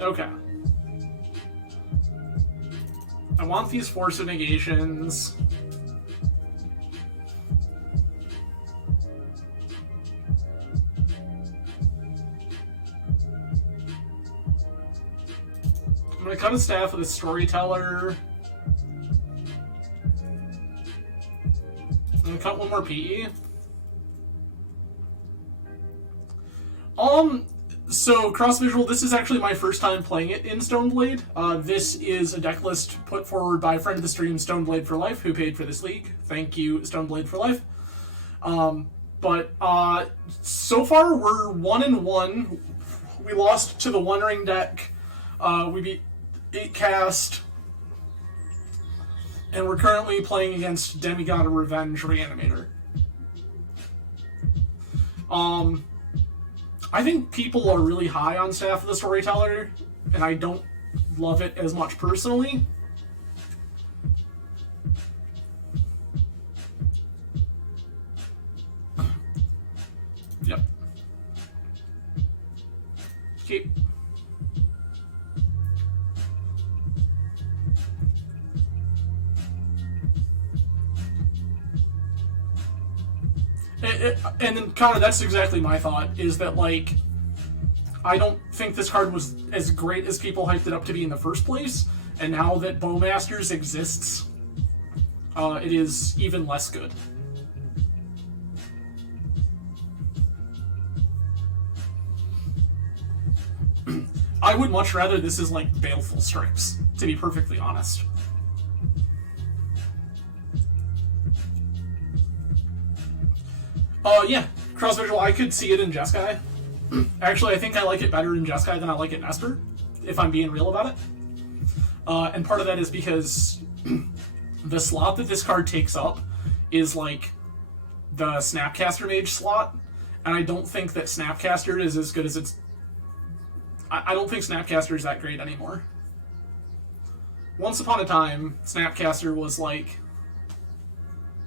Okay. I want these Force of Negations. I'm gonna cut a staff with a Storyteller. I'm gonna cut one more PE. So, cross-visual, this is actually my first time playing it in Stoneblade. This is a deck list put forward by a friend of the stream, Stoneblade for Life, who paid for this league. Thank you, Stoneblade for Life. So far, we're 1-1. We lost to the One Ring deck. We beat 8-cast. And we're currently playing against Demigod of Revenge Reanimator. I think people are really high on Staff of the Storyteller, and I don't love it as much personally. Yep. Keep. And then, kind of, that's exactly my thought, is that, like, I don't think this card was as great as people hyped it up to be in the first place, and now that Bowmasters exists, it is even less good. I would much rather this is like Baleful Stripes, to be perfectly honest. Yeah, cross-visual, I could see it in Jeskai. Actually, I think I like it better in Jeskai than I like it in Esper, if I'm being real about it. And part of that is because the slot that this card takes up is like the Snapcaster Mage slot, and I don't think that Snapcaster is as good as it's... I don't think Snapcaster is that great anymore. Once upon a time, Snapcaster was like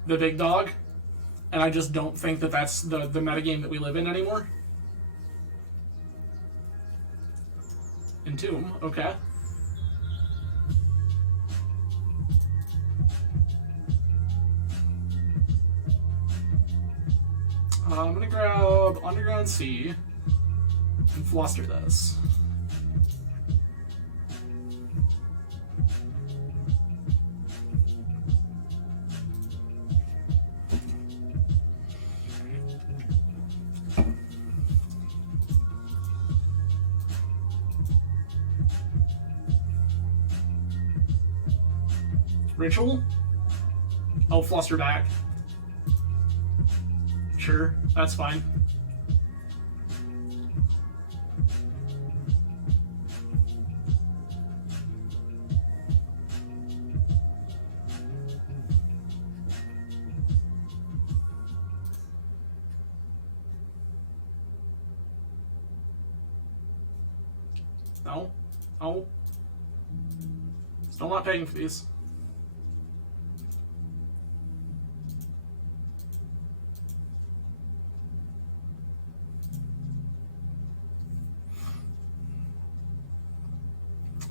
the big dog, and I just don't think that that's the metagame that we live in anymore. Entomb, okay. I'm gonna grab Underground Sea and fluster this. Ritual? Oh, fluster back. Sure, that's fine. No. No. Still not paying for these.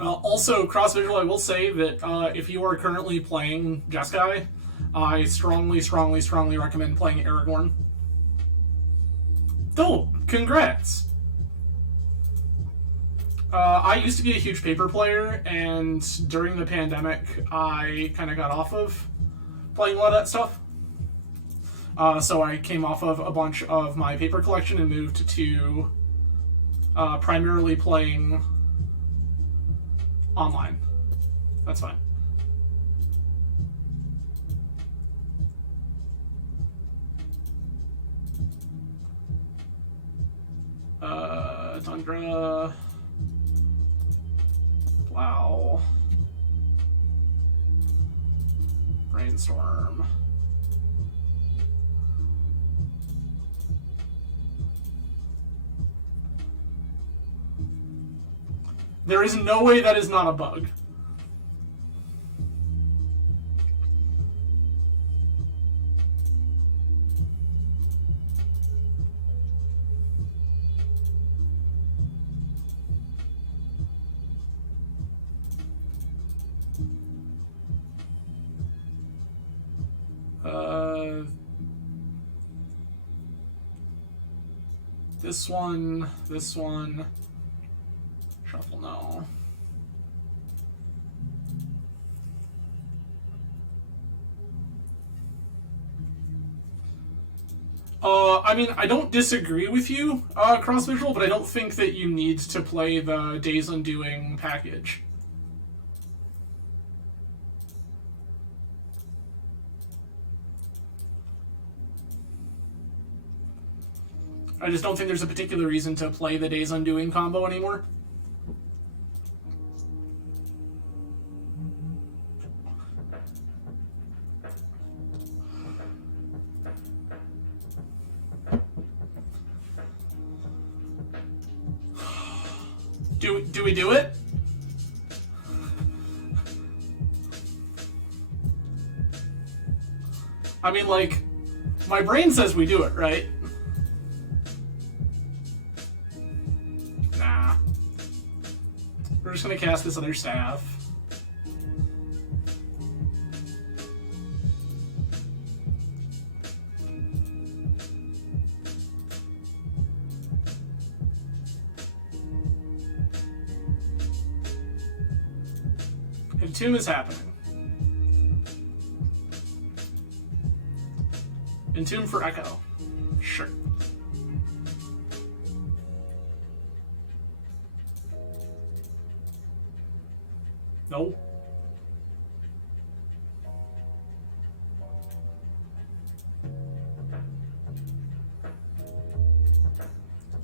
Also, cross-visual, I will say that if you are currently playing Jeskai, I strongly, strongly, strongly recommend playing Aragorn. Oh, congrats! I used to be a huge paper player, and during the pandemic, I kind of got off of playing a lot of that stuff. So I came off of a bunch of my paper collection and moved to primarily playing online. That's fine. Tundra. Plow. Brainstorm. There is no way that is not a bug. This one. Shuffle, no. I mean, I don't disagree with you, cross-visual, but I don't think that you need to play the Days Undoing package. I just don't think there's a particular reason to play the Days Undoing combo anymore. Do we do it? I mean, like, my brain says we do it, right? Nah. We're just gonna cast this other staff. Entomb is happening. Entomb for Echo. Sure. No.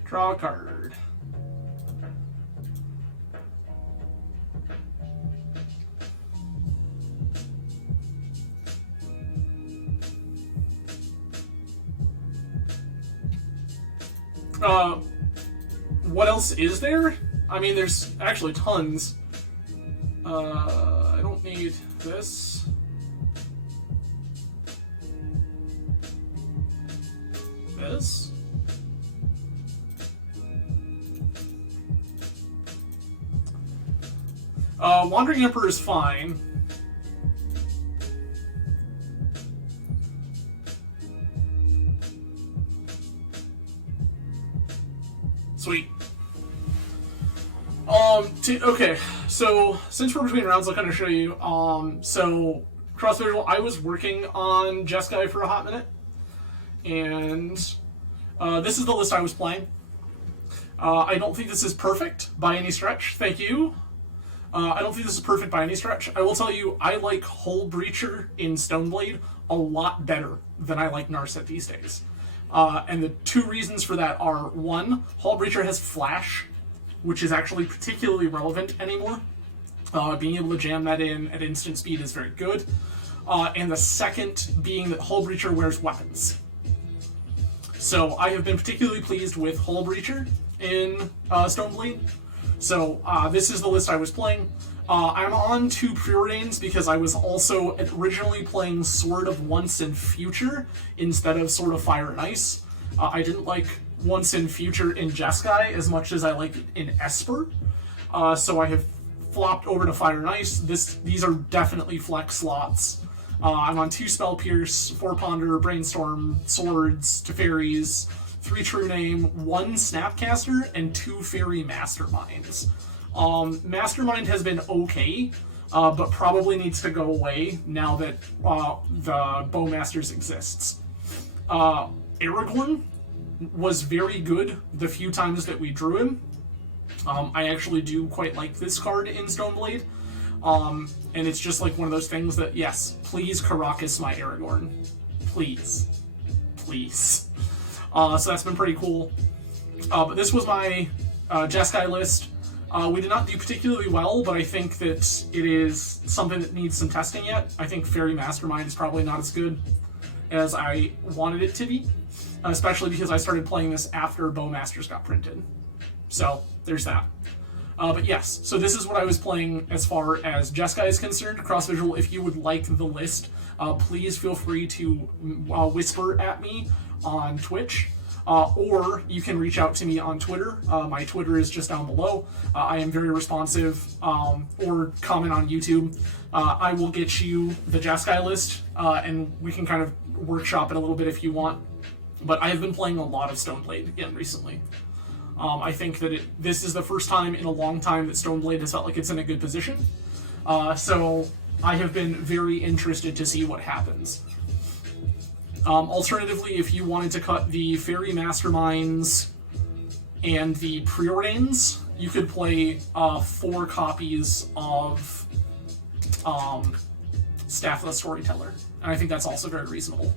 Draw a card. What else is there? I mean, there's actually tons. I don't need this. This? Wandering Emperor is fine. Sweet. Okay, so since we're between rounds, I'll kind of show you. So cross visual, I was working on Jeskai for a hot minute, and this is the list I was playing. I don't think this is perfect by any stretch. Thank you. I don't think this is perfect by any stretch. I will tell you, I like Hull Breacher in Stoneblade a lot better than I like Narset these days. And the two reasons for that are, one, Hull Breacher has Flash, which is actually particularly relevant anymore. Being able to jam that in at instant speed is very good. And the second being that Hull Breacher wears weapons. So I have been particularly pleased with Hull Breacher in Stoneblade. So this is the list I was playing. I'm on 2 preordains because I was also originally playing Sword of Once and Future instead of Sword of Fire and Ice. I didn't like Once and Future in Jeskai as much as I liked it in Esper. So I have flopped over to Fire and Ice. These are definitely flex slots. I'm on 2 Spell Pierce, 4 Ponder, Brainstorm, Swords, Teferis, 3 True Name, 1 Snapcaster, and 2 Fairy Masterminds. Mastermind has been okay, but probably needs to go away now that the Bowmasters exists. Aragorn was very good the few times that we drew him. I actually do quite like this card in Stoneblade. And it's just like one of those things that, yes, please Karakas my Aragorn. Please. Please. So that's been pretty cool. But this was my Jeskai list. We did not do particularly well, but I think that it is something that needs some testing yet. I think Fairy Mastermind is probably not as good as I wanted it to be, especially because I started playing this after Bowmasters got printed. So, there's that. But yes, so this is what I was playing as far as Jeskai is concerned. Crossvisual, if you would like the list, please feel free to whisper at me on Twitch, or you can reach out to me on Twitter. My Twitter is just down below. I am very responsive, or comment on YouTube. I will get you the Jeskai list, and we can kind of workshop it a little bit if you want. But I have been playing a lot of Stoneblade again recently. I think that this is the first time in a long time that Stoneblade has felt like it's in a good position. So I have been very interested to see what happens. Alternatively, if you wanted to cut the Fairy Masterminds and the Preordains, you could play 4 copies of Staff of the Storyteller. And I think that's also very reasonable.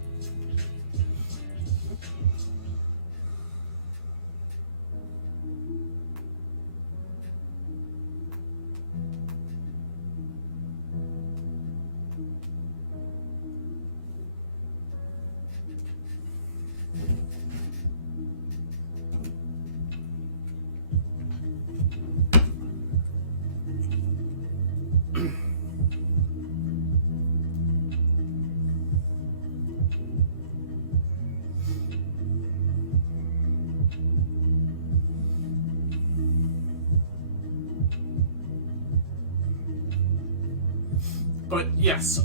But yes,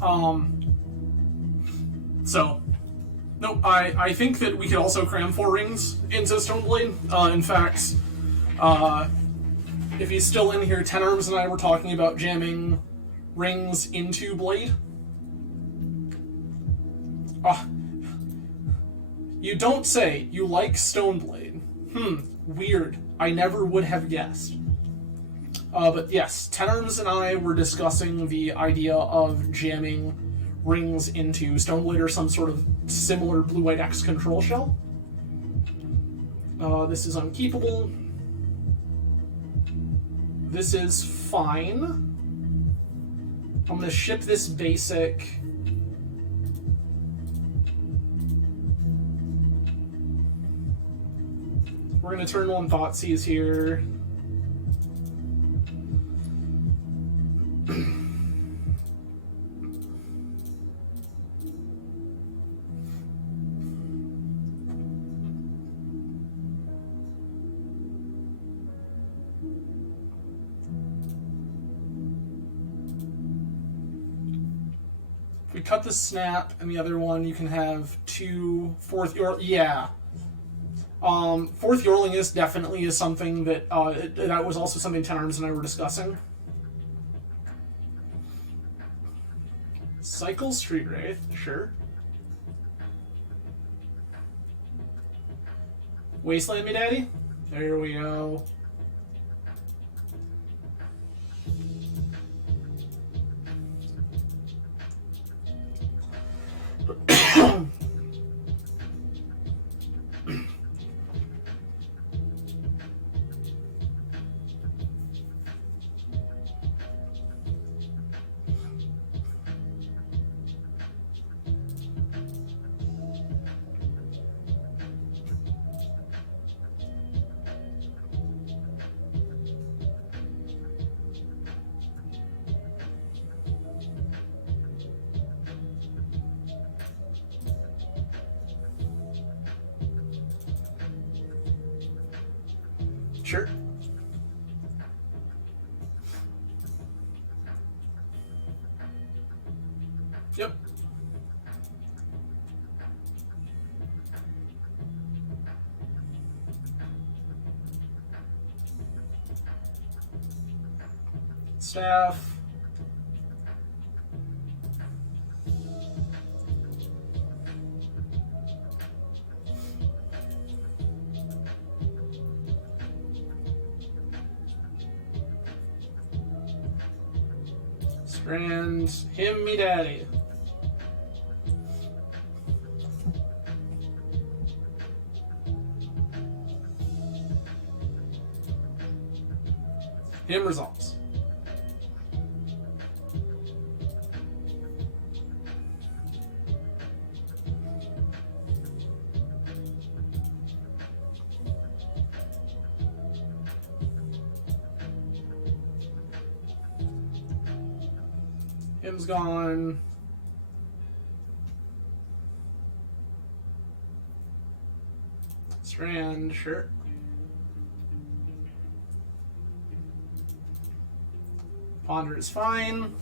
so, no, I think that we could also cram 4 rings into Stoneblade. In fact, if he's still in here, Ten Arms and I were talking about jamming rings into Blade. You don't say you like Stoneblade. Weird. I never would have guessed. But yes, Ten Arms and I were discussing the idea of jamming rings into Stoneblade or some sort of similar Blue-White X control shell. This is unkeepable. This is fine. I'm going to ship this basic. We're going to turn 1 Thoughtseize here. If we cut the snap and the other one, you can have 2 4th Yorling. Yeah. 4th Yorling definitely is something that that was also something Ten Arms and I were discussing. Cycle Street Wraith, sure. Wasteland Me Daddy? There we go. Sure. Yep. Staff. Strand. Him me daddy. Him resolves. Him's gone. Strand, sure. Ponder is fine.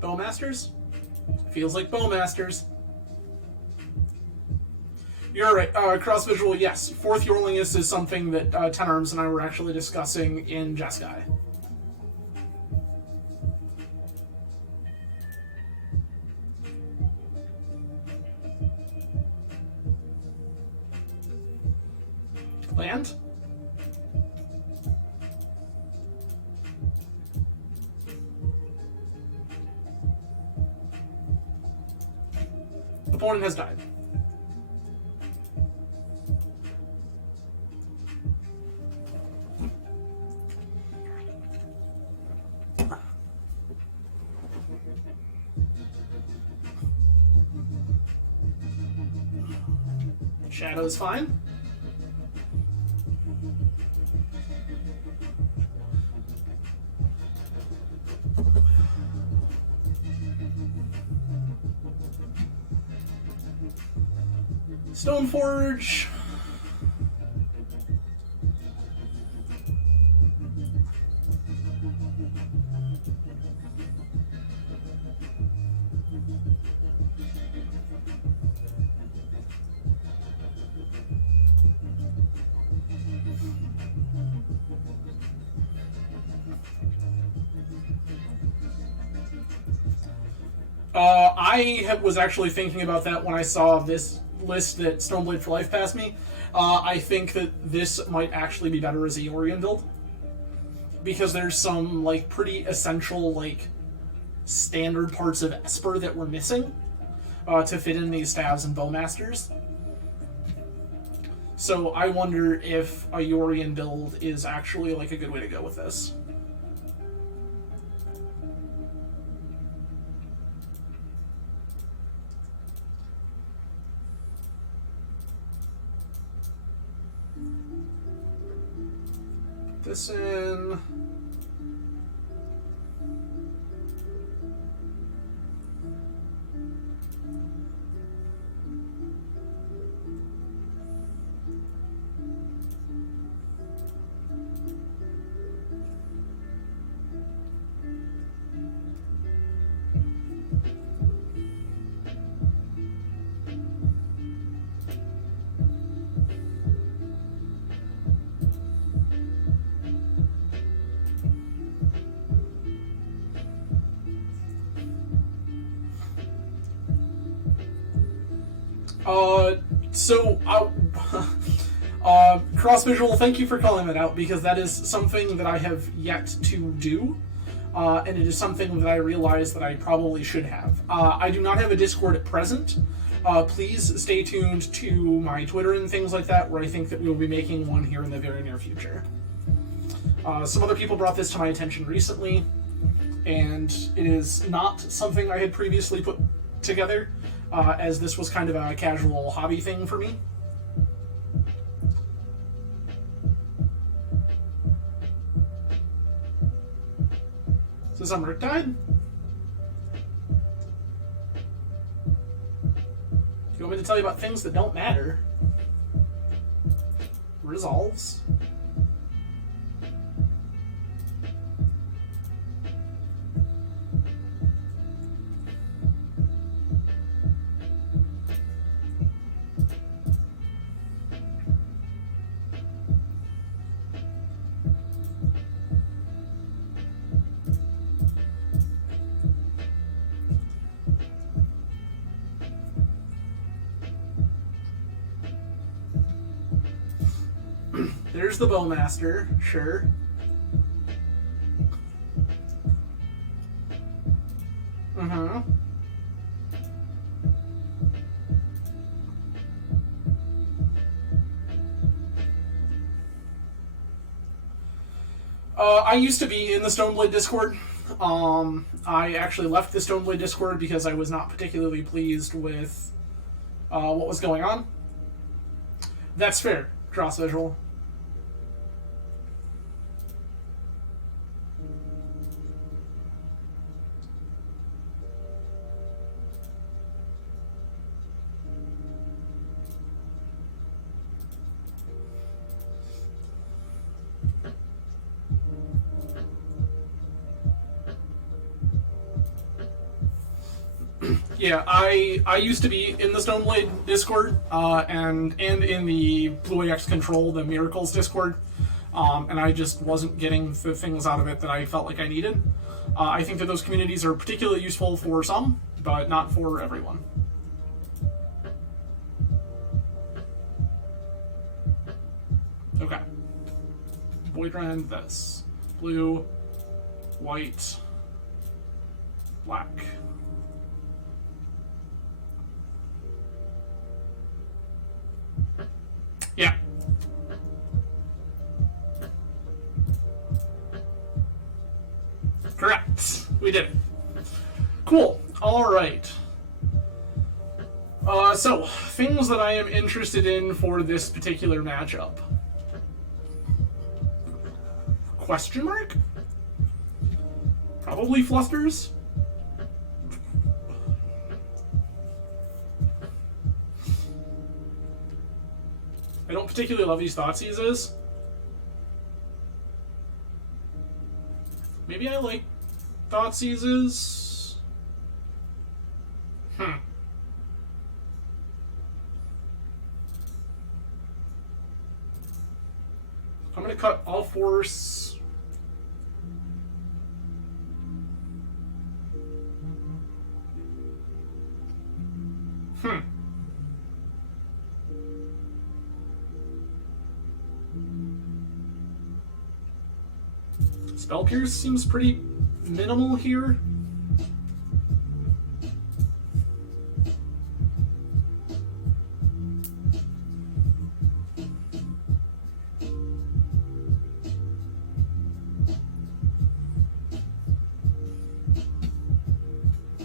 Bowmasters? Feels like Bowmasters. You're right. Cross visual, yes. Fourth Yorlingus is something that Ten Arms and I were actually discussing in Jeskai. Land? Opponent has died. Shadow is fine. Stoneforge. I was actually thinking about that when I saw this list that Stoneblade for Life passed me. I think that this might actually be better as a Yorion build. Because there's some, like, pretty essential, like, standard parts of Esper that we're missing to fit in these Staves and Bowmasters. So I wonder if a Yorion build is actually, like, a good way to go with this. This in. Cross visual, thank you for calling that out, because that is something that I have yet to do, and it is something that I realize that I probably should have. I do not have a Discord at present. Please stay tuned to my Twitter and things like that, where I think that we will be making one here in the very near future. Some other people brought this to my attention recently, and it is not something I had previously put together. as this was kind of a casual hobby thing for me. So some Riptide? You want me to tell you about things that don't matter? Resolves. There's the Bowmaster, sure. Mm-hmm. I used to be in the Stoneblade Discord. I actually left the Stoneblade Discord because I was not particularly pleased with what was going on. That's fair, cross visual. Yeah, I used to be in the Stoneblade Discord, and in the Blue AX Control, the Miracles Discord, and I just wasn't getting the things out of it that I felt like I needed. I think that those communities are particularly useful for some, but not for everyone. Okay. Voidrend, this. Blue, white, black. Yeah. Correct. We did it. Cool. All right. So, things that I am interested in for this particular matchup. Question mark? Probably Flusters. I don't particularly love these Thoughtseizes. Maybe I like Thoughtseizes. I'm gonna cut all force. Spell Pierce seems pretty minimal here.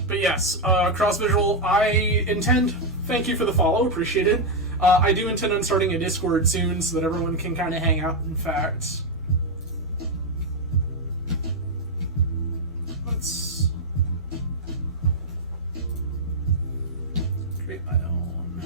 But yes, cross visual, thank you for the follow, appreciate it. I do intend on starting a Discord soon so that everyone can kind of hang out, in fact. Let's create my own.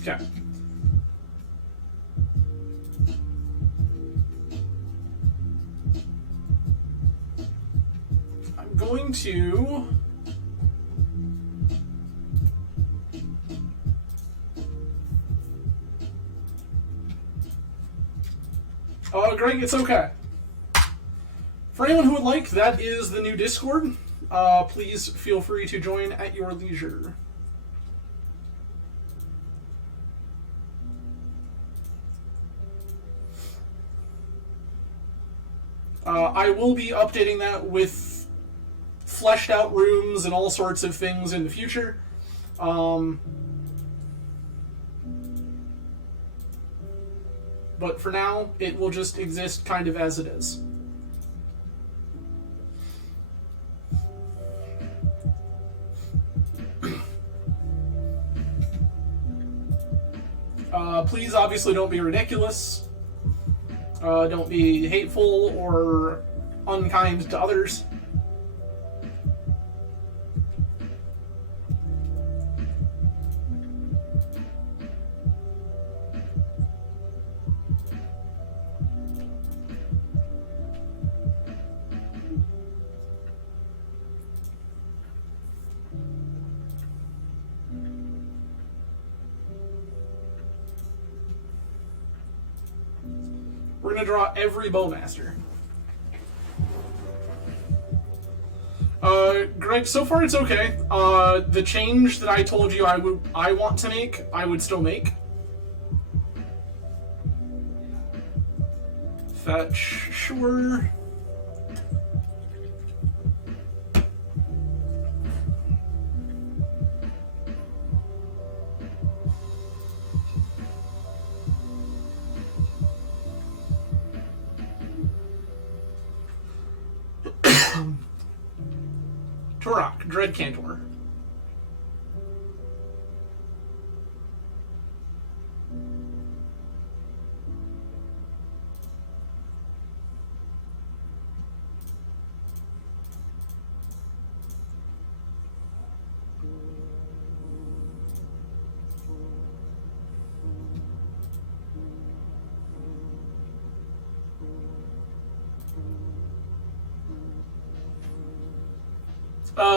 Okay. I'm going to Greg, it's okay. For anyone who would like, that is the new Discord. Please feel free to join at your leisure. I will be updating that with fleshed out rooms and all sorts of things in the future. But for now, it will just exist kind of as it is. Please, obviously, don't be ridiculous. Don't be hateful or unkind to others. We're going to draw every Bowmaster. Greg, so far it's okay. The change that I told you I want to make, I would still make. Fetch, sure. Turok, Dread Cantor.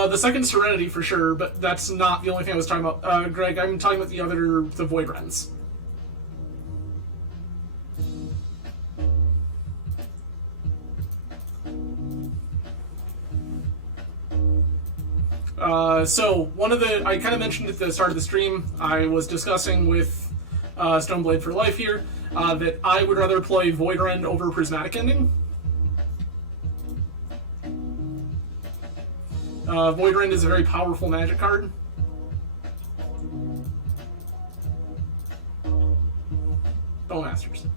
The second Serenity for sure, but that's not the only thing I was talking about. Greg, I'm talking about the Void Wrens. So one of I kind of mentioned at the start of the stream, I was discussing with Stoneblade for Life here, that I would rather play Void Wren over Prismatic Ending. Void Wren is a very powerful magic card. Bowmasters.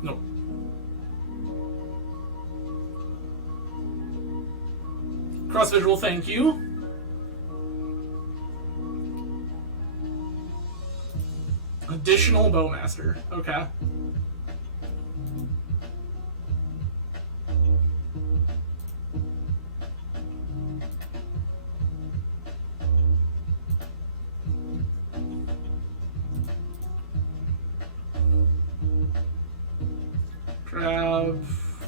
No. Cross visual, thank you. Additional Bowmaster. Okay. Grab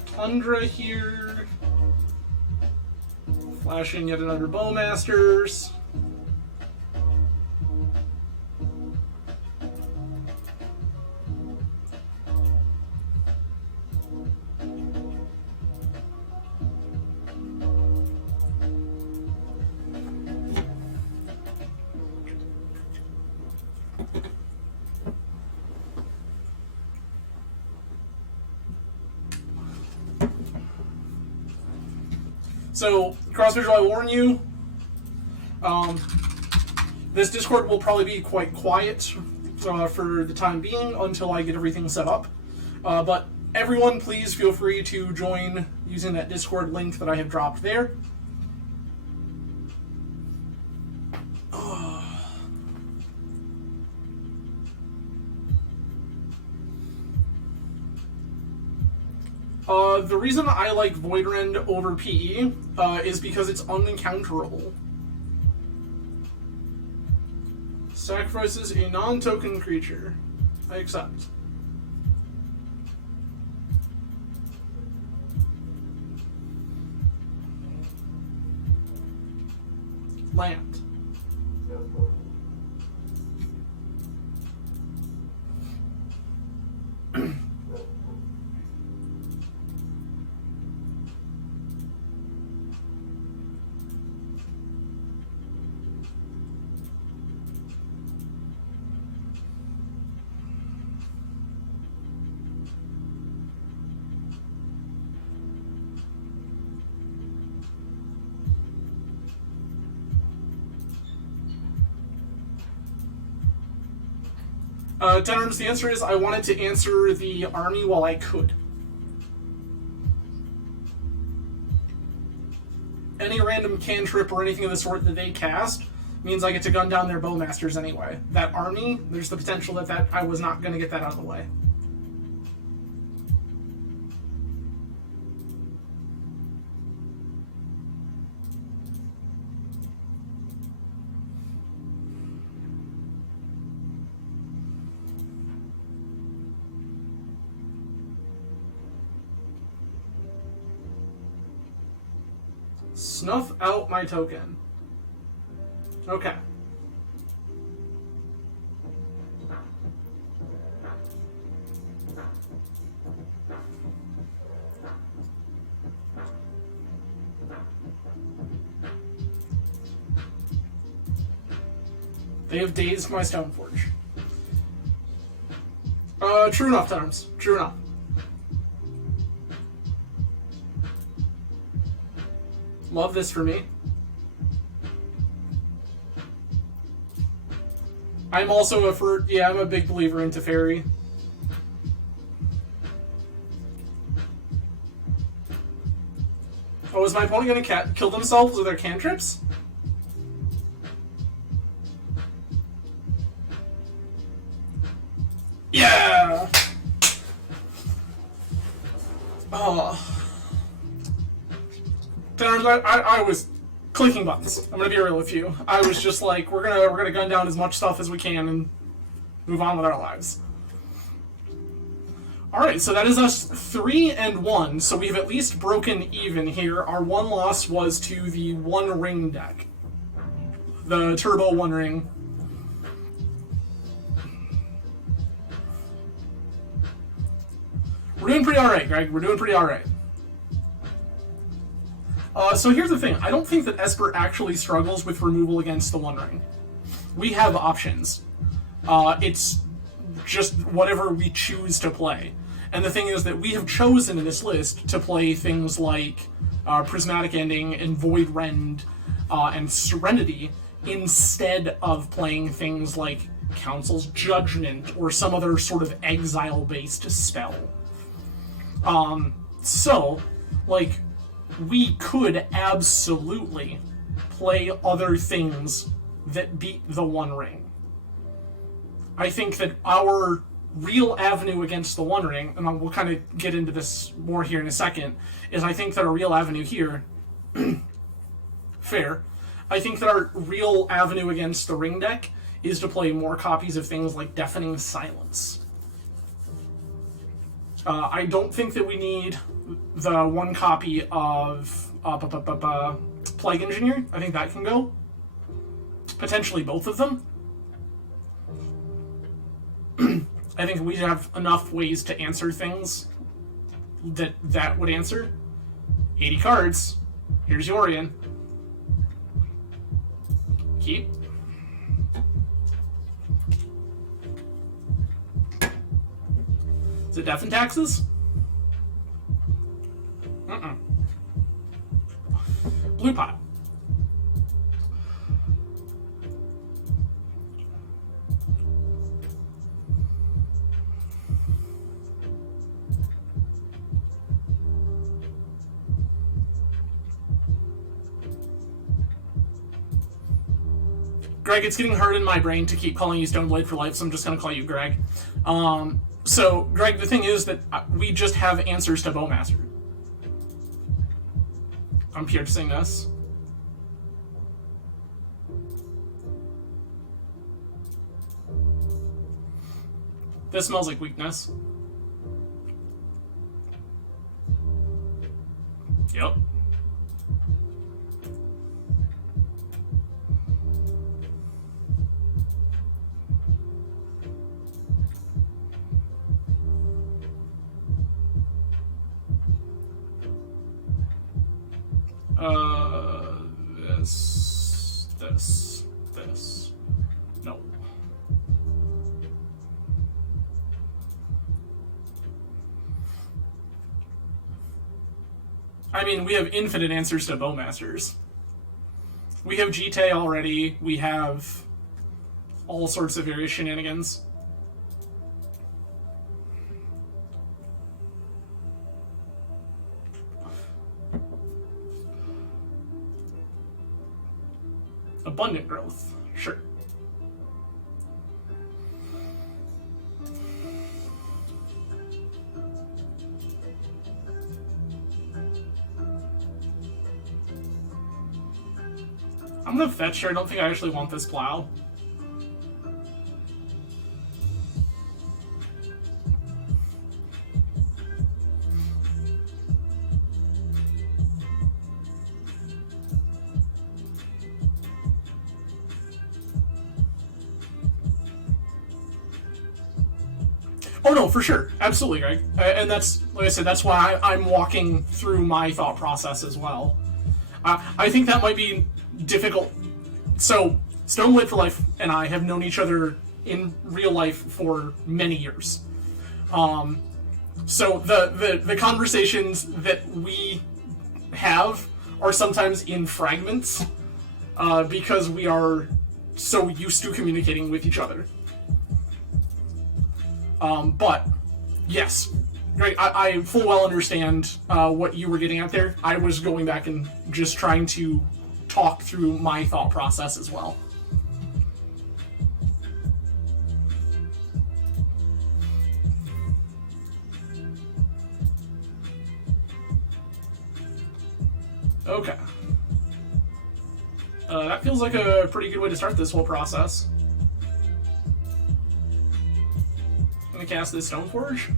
Tundra here. Flash in yet another Bowmasters. So, cross visual, I warn you, this Discord will probably be quite quiet for the time being until I get everything set up. But everyone, please feel free to join using that Discord link that I have dropped there. The reason I like Void Wren over PE is because it's uncounterable. Sacrifices a non-token creature. I accept. Land. Tenors, the answer is I wanted to answer the army while I could. Any random cantrip or anything of the sort that they cast means I get to gun down their bowmasters anyway. That army, there's the potential that I was not going to get that out of the way. Snuff out my token. Okay. They have dazed my Stoneforge. True enough, Terms. True enough. Love this for me. I'm also I'm a big believer in Teferi. Oh, is my opponent gonna kill themselves with their cantrips? Yeah! Oh. I was clicking buttons. I'm gonna be real with you. I was just like, we're gonna gun down as much stuff as we can and move on with our lives. Alright, so that is us 3-1, so we've at least broken even here. Our one loss was to the One Ring deck. The Turbo One Ring. We're doing pretty alright, Greg. We're doing pretty alright. So here's the thing. I don't think that Esper actually struggles with removal against the One Ring. We have options. It's just whatever we choose to play. And the thing is that we have chosen in this list to play things like Prismatic Ending and Void Rend and Serenity instead of playing things like Council's Judgment or some other sort of exile-based spell. So, like, we could absolutely play other things that beat the One Ring. I think that our real avenue against the One Ring, and we'll kind of get into this more here in a second, is I think that our real avenue here, fair, I think that our real avenue against the Ring deck is to play more copies of things like Deafening Silence. I don't think that we need the one copy of Plague Engineer. I think that can go. Potentially both of them. I think we have enough ways to answer things that would answer. 80 cards. Here's Yorion. Keep. Is it Death and Taxes? Blue Pot. Greg, it's getting hard in my brain to keep calling you Stoneblade for life, so I'm just going to call you Greg. So, Greg, the thing is that we just have answers to Bowmaster. I'm piercing this. This smells like weakness. Yep. This. No. I mean, we have infinite answers to Bowmasters. We have Jittes already. We have all sorts of various shenanigans. Abundant growth. Sure. I'm gonna fetch here. I don't think I actually want this plow. Oh no, for sure, absolutely, Greg. And that's, like I said, that's why I'm walking through my thought process as well. I think that might be difficult. So, Stoneblade for Life and I have known each other in real life for many years. So the conversations that we have are sometimes in fragments because we are so used to communicating with each other. But yes, Greg, I full well understand what you were getting at there. I was going back and just trying to talk through my thought process as well. Okay. That feels like a pretty good way to start this whole process. I'm gonna cast this Stoneforge.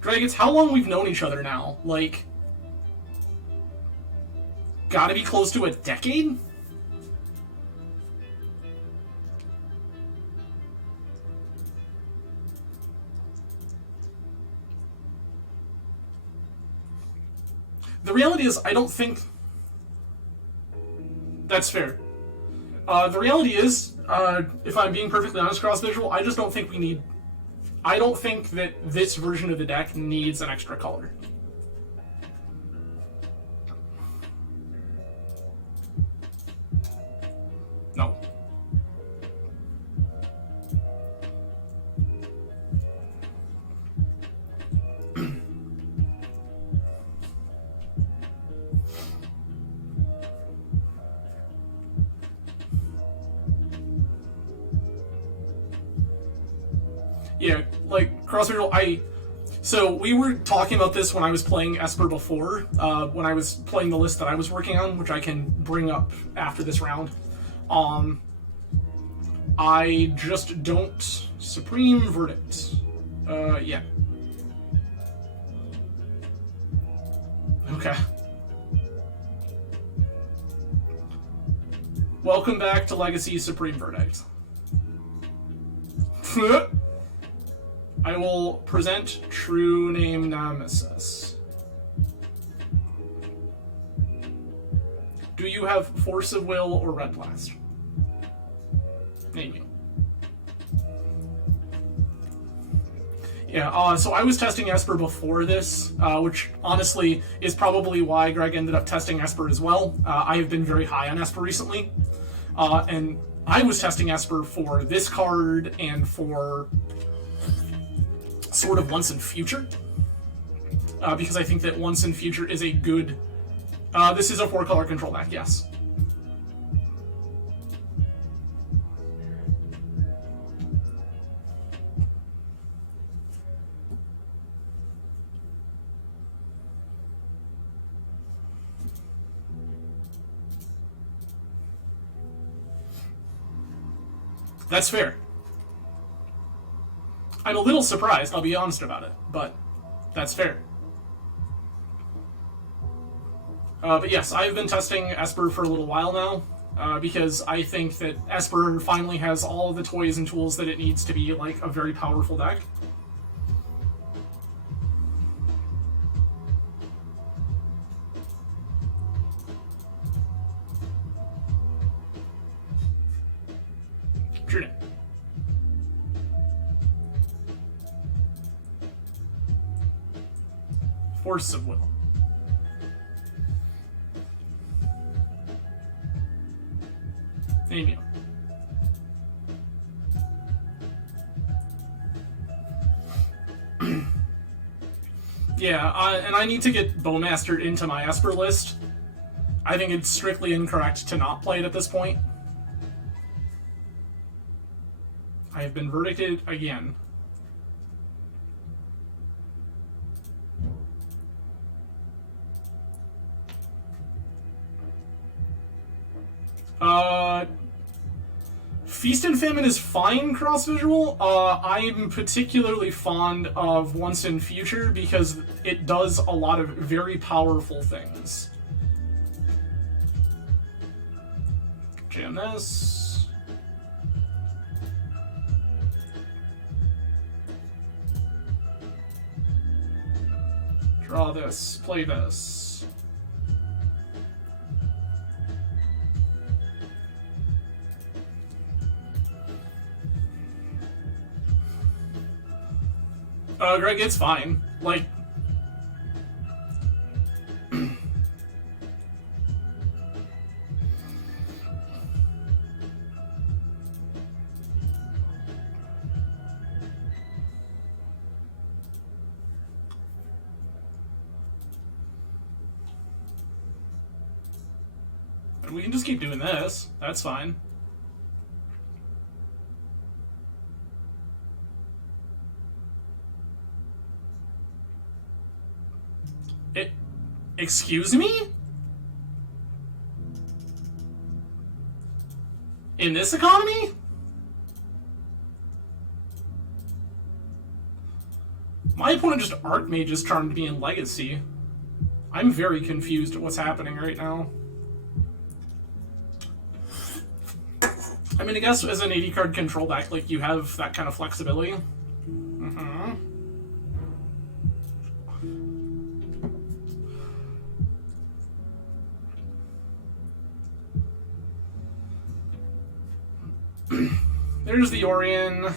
Greg, it's how long we've known each other now. Like, gotta be close to a decade? The reality is, I don't think that's fair. The reality is, if I'm being perfectly honest, cross-visual, I just don't think we need... I don't think that this version of the deck needs an extra color. No. Yeah, like, cross-visual, so we were talking about this when I was playing Esper before, when I was playing the list that I was working on, which I can bring up after this round. I just don't... Supreme Verdict. Yeah. Okay. Welcome back to Legacy Supreme Verdict. I will present True Name Nemesis. Do you have Force of Will or Red Blast? Name you. Yeah, so I was testing Esper before this, which honestly is probably why Greg ended up testing Esper as well. I have been very high on Esper recently, and I was testing Esper for this card and for sort of Once and Future, because I think that Once and Future is a good... this is a 4-color control deck, yes. That's fair. I'm a little surprised, I'll be honest about it, but that's fair. But yes, I've been testing Esper for a little while now, because I think that Esper finally has all of the toys and tools that it needs to be, like, a very powerful deck. True. Force of Will. Name you. Yeah, and I need to get Bowmaster into my Esper list. I think it's strictly incorrect to not play it at this point. I have been verdicted again. Feast and Famine is fine cross-visual. I'm particularly fond of Once in Future because it does a lot of very powerful things. Jam this. Draw this. Play this. Greg, it's fine. Like... we can just keep doing this. That's fine. Excuse me? In this economy? My opponent just Archmage's Charmed me in Legacy. I'm very confused at what's happening right now. I mean, I guess as an 80 card control deck, like, you have that kind of flexibility. There's the Orion.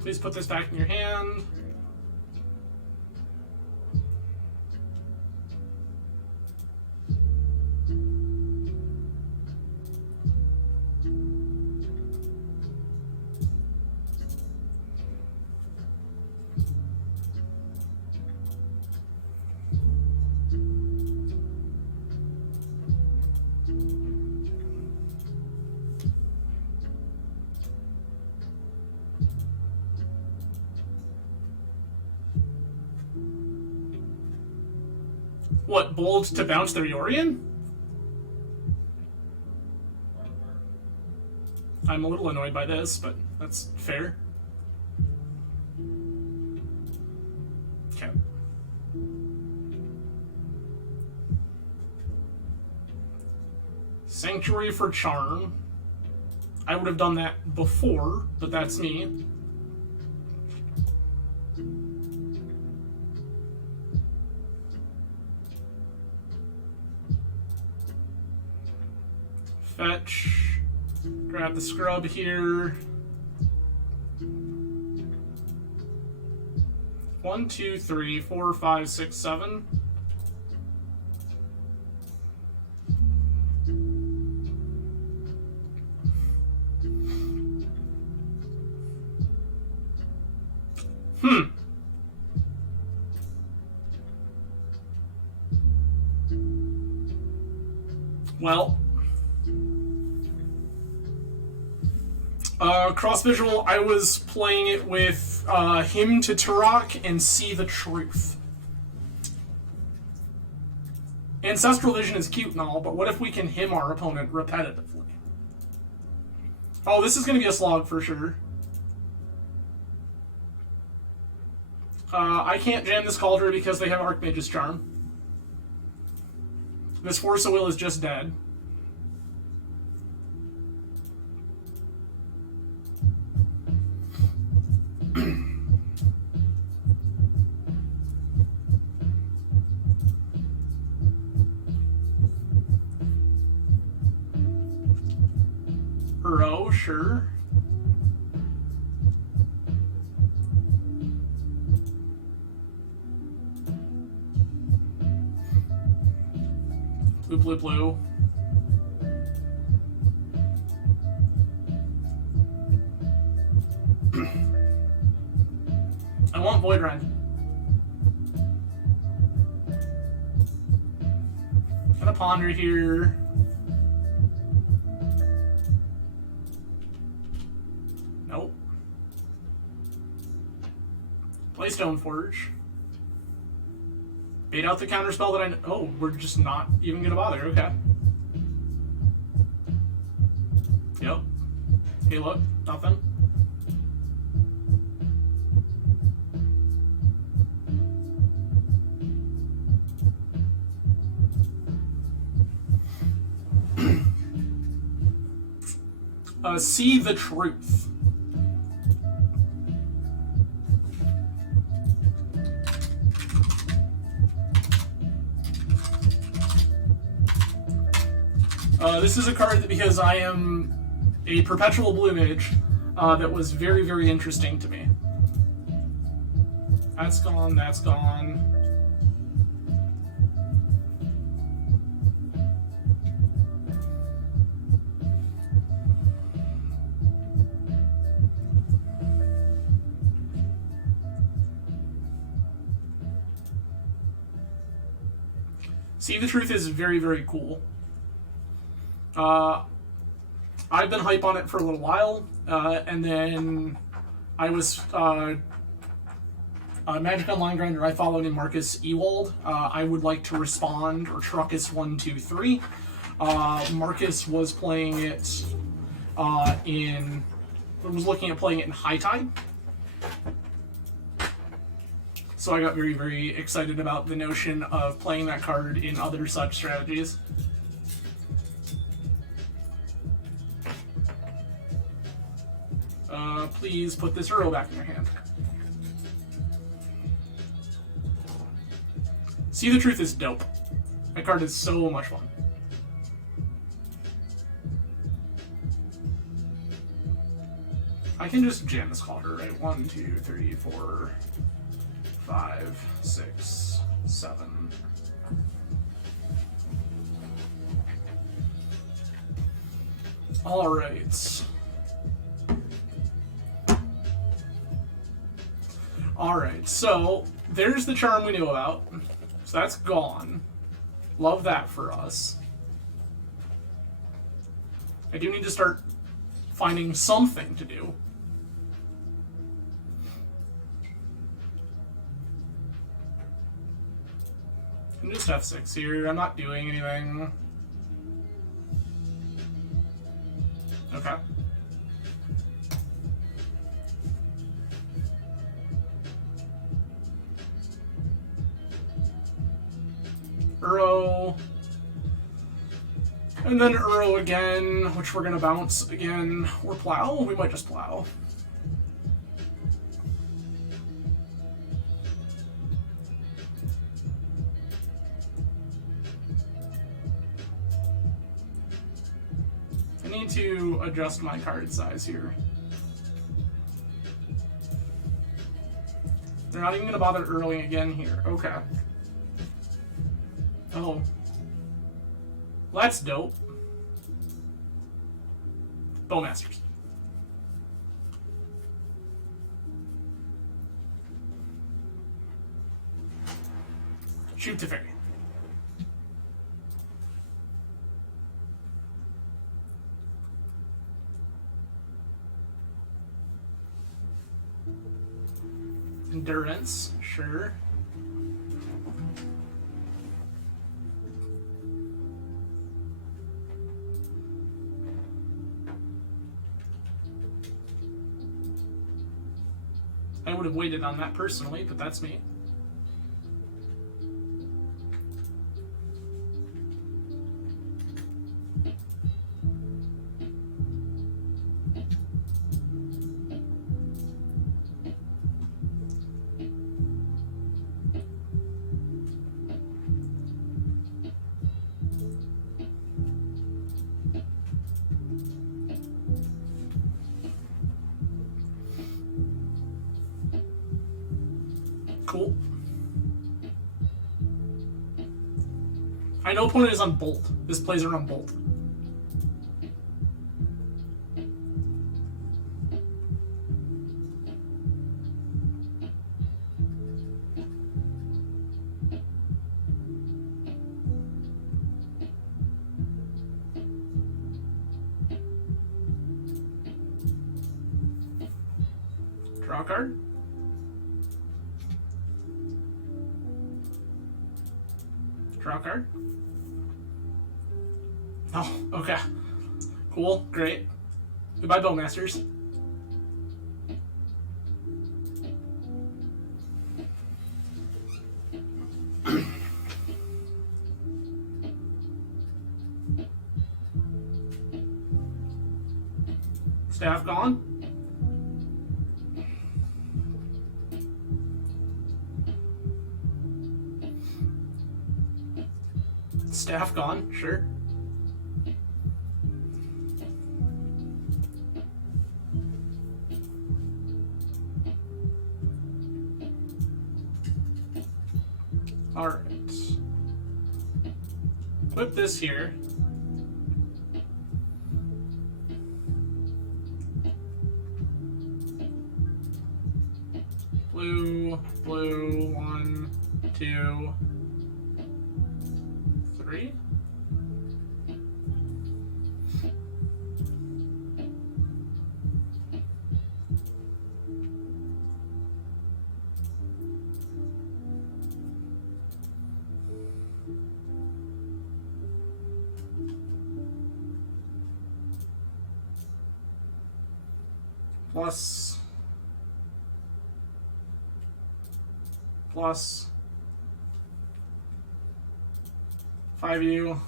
Please put this back in your hand. What, bold to bounce the Orion? I'm a little annoyed by this, but that's fair. Okay. Sanctuary for Charm. I would have done that before, but that's me. Fetch. Grab the scrub here. 1, 2, 3, 4, 5, 6, 7. Well, cross-visual, I was playing it with him to Turok and See the Truth. Ancestral Vision is cute and all, but what if we can him our opponent repetitively? Oh, this is going to be a slog for sure. I can't jam this Cauldron because they have Archmage's Charm. This Force of Will is just dead. Row, sure. Blue, blue, blue. I want Void Rend. Gonna ponder here. Nope. Play Stoneforge. Bait out the counterspell that I... Oh, we're just not even gonna bother. Okay. Yep. Hey, look. Nothing. See the truth. This is a card that, because I am a perpetual blue mage, that was very, very interesting to me. That's gone, that's gone. See the Truth is very, very cool. I've been hype on it for a little while, and then I was Magic Online Grinder. I followed in Marcus Ewald. I would like to respond, or Truckus123. Marcus was playing it was looking at playing it in High Tide. So I got very, very excited about the notion of playing that card in other such strategies. Please put this Uro back in your hand. See the Truth is dope. That card is so much fun. I can just Janus call her, right? 1, 2, 3, 4, 5, 6, 7. All right. All right. So there's the charm we knew about. So that's gone. Love that for us. I do need to start finding something to do. I'm just F6 here. I'm not doing anything. Okay. Uro. And then Uro again, which we're gonna bounce again. Or plow? We might just plow. I need to adjust my card size here. They're not even gonna bother early again here. Okay. Oh. Well, that's dope. Bowmasters. Shoot to fairy. Endurance, sure. I would have waited on that personally, but that's me. Cool. I know opponent is on Bolt. This plays are on Bolt. Draw a card. Draw a card. Oh, okay. Cool, great. Goodbye, Bowmasters. Staff gone. Staff gone, sure. Alright. Put this here. Blue, blue, 1, 2, 3. Plus 5U.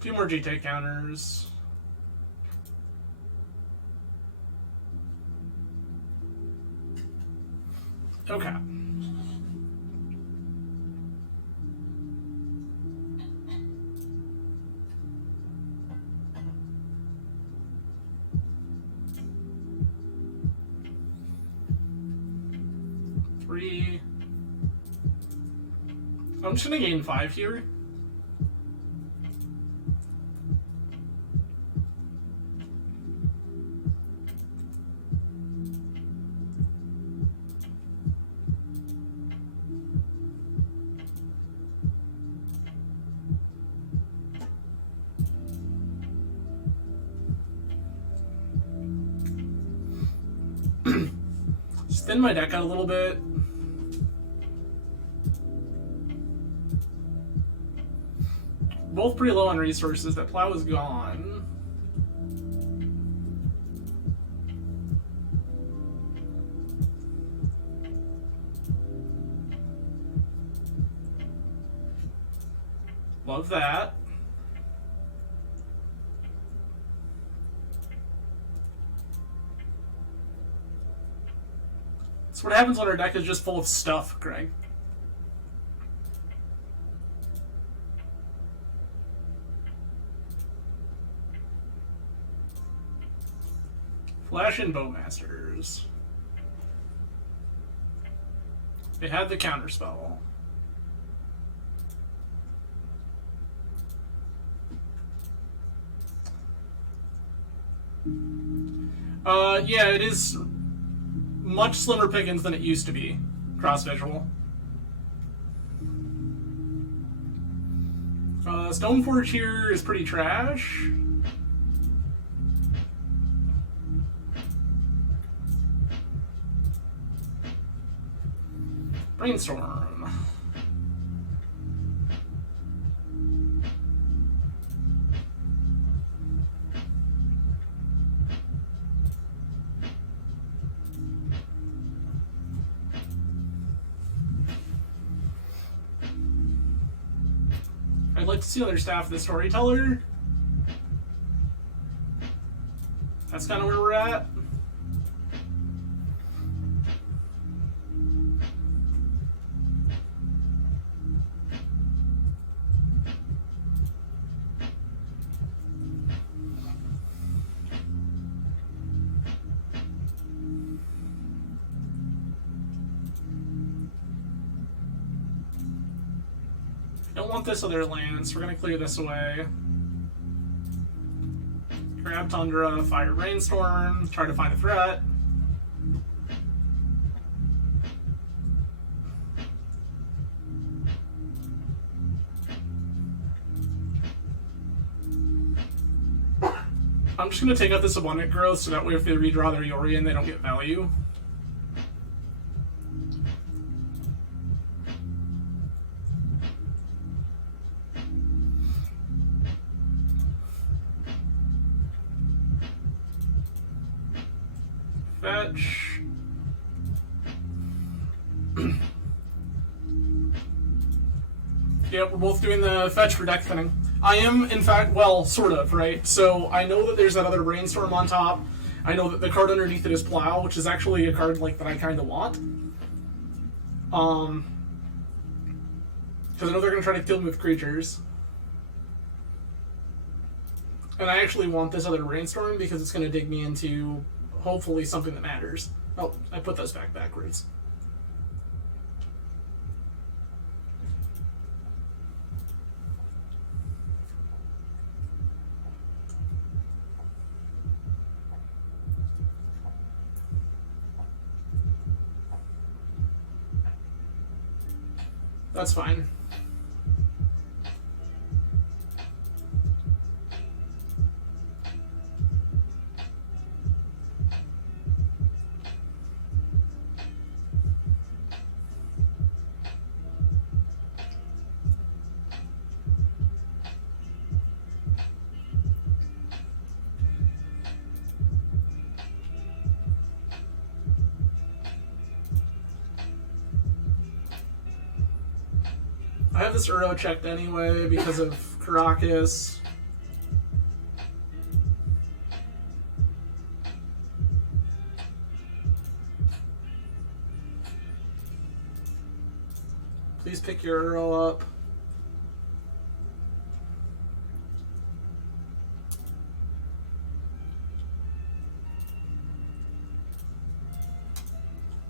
2 more Jittes counters. Okay. I'm just gonna gain 5 here. Just thin my deck out a little bit. Both pretty low on resources. That plow is gone. Love that. That's what happens when our deck is just full of stuff, Greg. Flash and Bowmasters. They had the counterspell. Yeah, it is much slimmer pickings than it used to be. Cross visual. Stoneforge here is pretty trash. Brainstorm. I'd like to see other staff of the Storyteller. That's kind of where we're at. Don't want this other land, so we're going to clear this away. Grab Tundra, fire Brainstorm, try to find a threat. I'm just going to take out this Abundant Growth so that way if they redraw their Yorion, they don't get value. Fetch. Yeah, we're both doing the fetch for deck thinning. I am, in fact, well, sort of, right? So I know that there's that other Brainstorm on top. I know that the card underneath it is Plow, which is actually a card like that I kind of want. Because I know they're going to try to kill me with creatures. And I actually want this other Brainstorm because it's going to dig me into, hopefully, something that matters. Oh, I put those backwards. That's fine. I have this Uro checked anyway because of Caracas. Please pick your Uro up.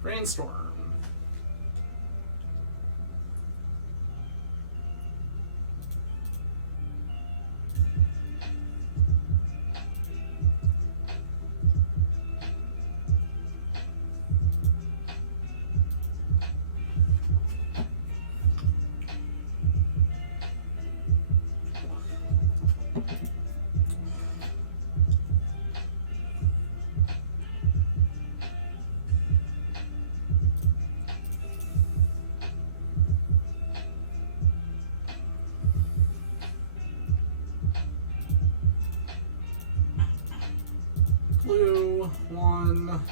Brainstorm. Blue, 1.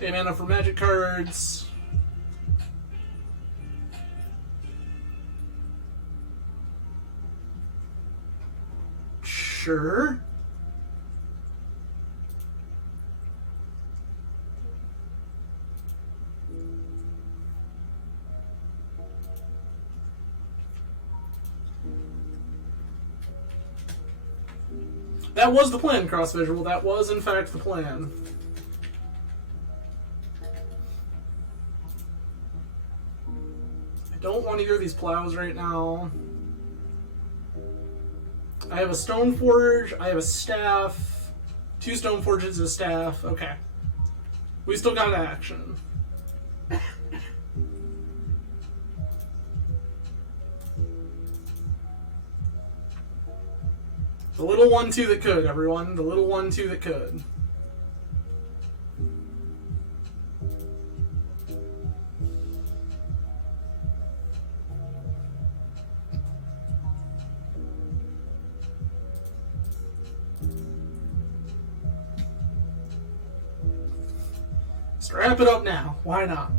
Pay mana for magic cards. Sure. That was the plan, Cross Visual. That was, in fact, the plan. I don't want either of these plows right now. I have a Stoneforge. I have a Staff. 2 Stoneforges, a Staff. Okay. We still got action. The little 1-2 that could, everyone. The little 1-2 that could. Let's wrap it up now. Why not?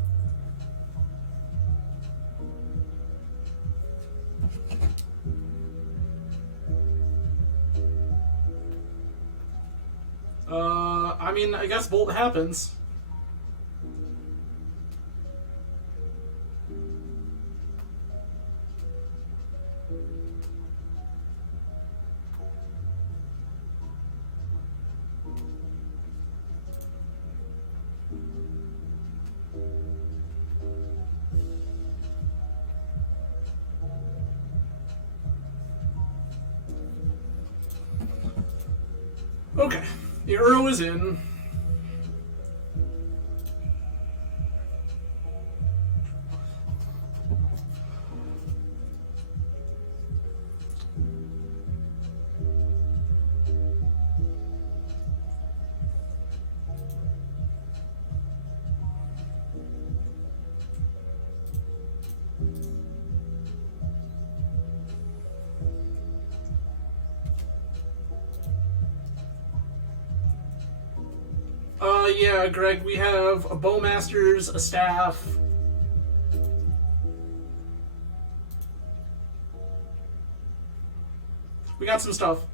I mean, I guess Bolt happens. Okay, the Uro is in. Yeah, Greg, we have a Bowmasters, a staff. We got some stuff.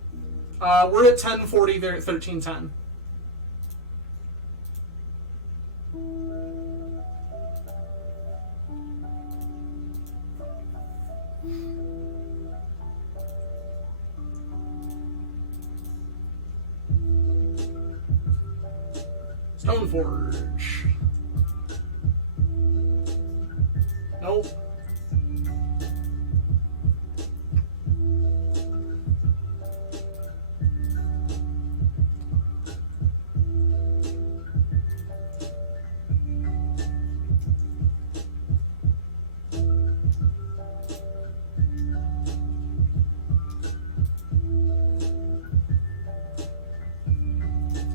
We're at 1040, they're at 1310. Stoneforge. Nope.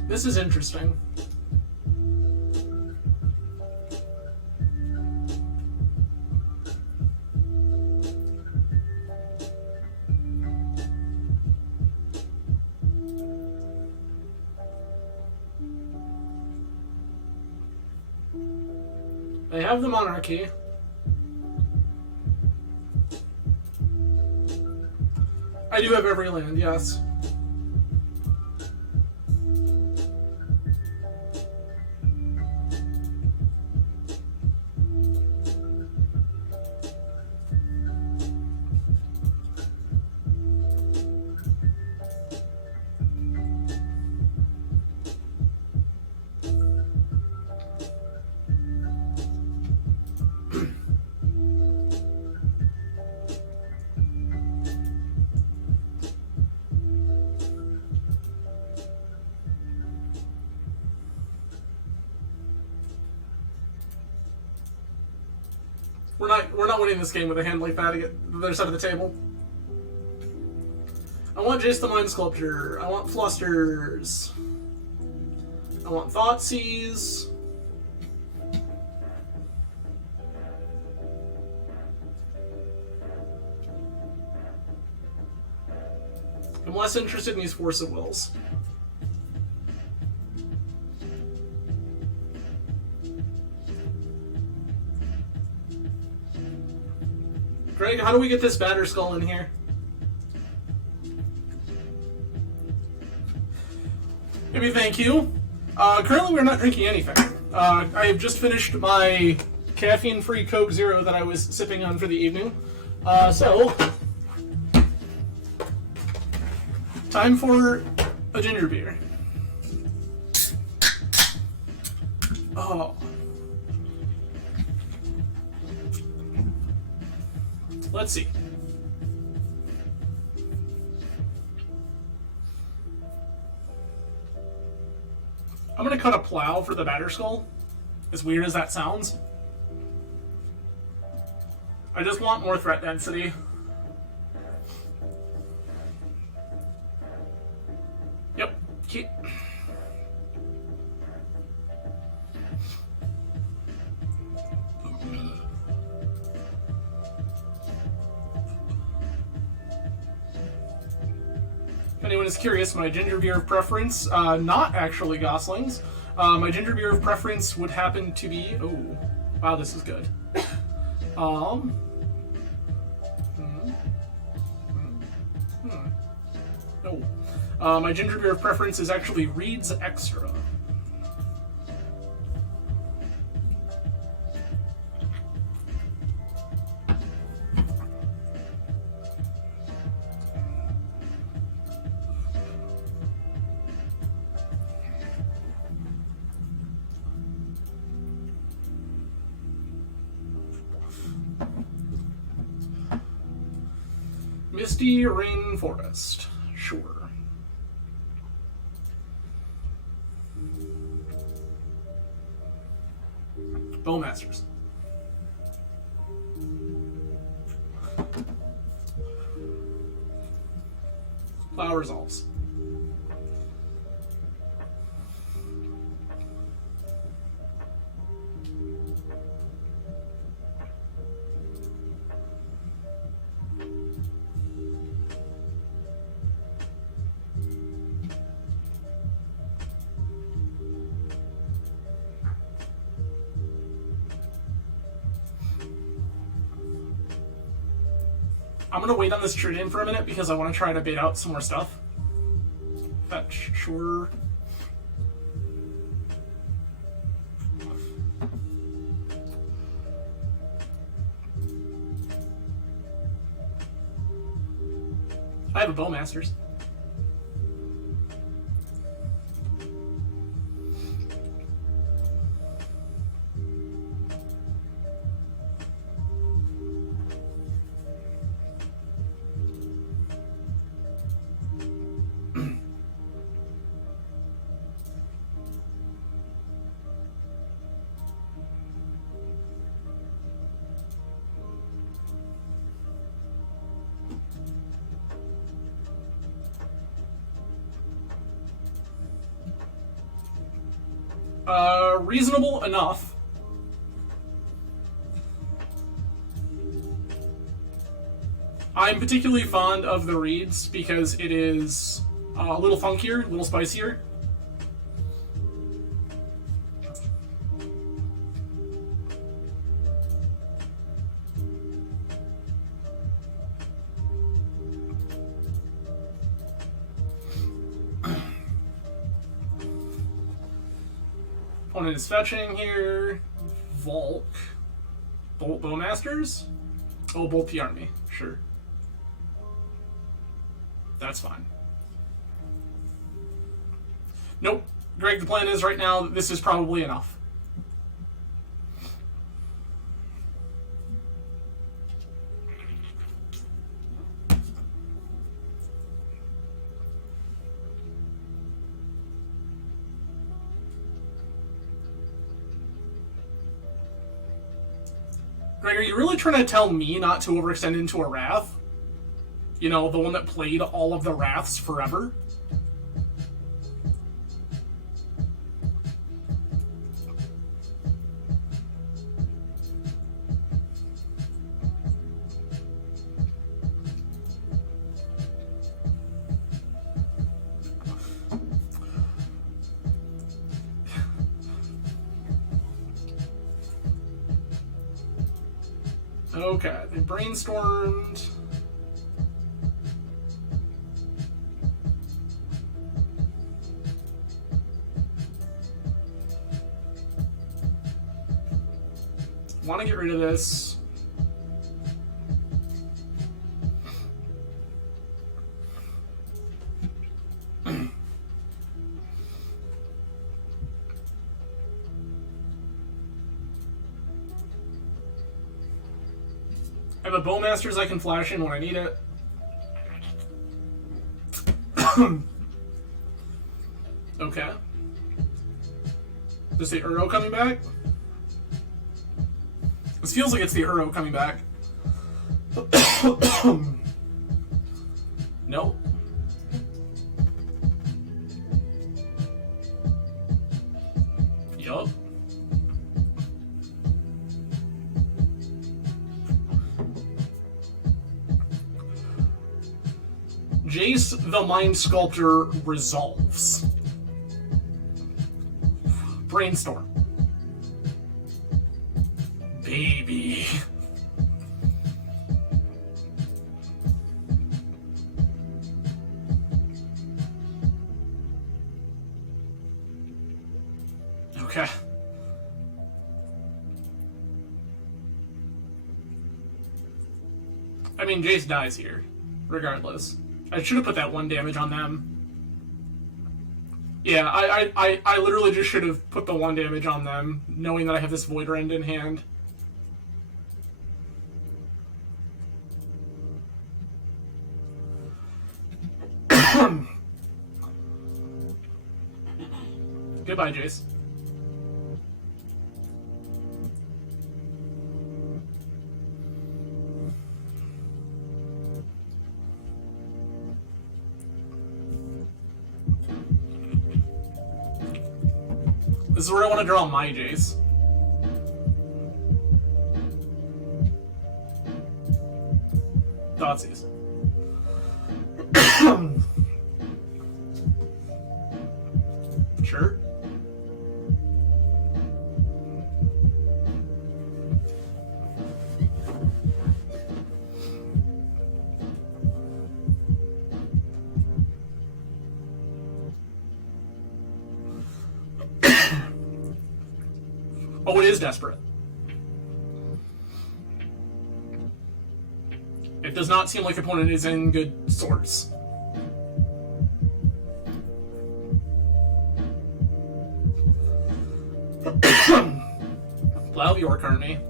This is interesting. They have the monarchy. I do have every land, yes. We're not winning this game with a hand like that to get the other side of the table. I want Jace the Mind Sculptor. I want Flusters. I want Thoughtseize. I'm less interested in these Force of Wills. Greg, how do we get this Batterskull in here? Maybe thank you. Currently we're not drinking anything. I have just finished my caffeine-free Coke Zero that I was sipping on for the evening. So, time for a ginger beer. Oh. Let's see. I'm gonna cut a plow for the Batterskull. As weird as that sounds. I just want more threat density. Yep. Keep. If anyone is curious, my ginger beer of preference, not actually Goslings. My ginger beer of preference would happen to be... Oh, wow, this is good. No. My ginger beer of preference is actually Reed's Extra. Misty Rainforest, sure. Bowmasters. Plow resolves. I'm gonna wait on this trade-in for a minute because I want to try to bait out some more stuff. Fetch, sure. I have a Bowmasters. Reasonable enough. I'm particularly fond of the reeds because it is a little funkier, a little spicier. Opponent is fetching here. Volk. Bolt Bowmasters? Oh, Bolt the Army. Sure. That's fine. Nope. Greg, the plan is right now that this is probably enough. Greg, are you really trying to tell me not to overextend into a Wrath? You know, the one that played all of the Wraths forever? Okay, they brainstormed. Want to get rid of this. I have a Bowmasters I can flash in when I need it. Okay. Is the Uro coming back? This feels like it's the Uro coming back. Nope. Yup. Jace the Mind Sculptor resolves. Brainstorm. Baby. Okay. I mean, Jace dies here, regardless. I should have put that 1 damage on them. Yeah, I literally just should have put the 1 damage on them, knowing that I have this Void Rend in hand. Goodbye, Jace. This is where I want to draw my Jace. Thoughtseize. Sure. Oh, it is desperate. It does not seem like the opponent is in good sorts. Plow York Army.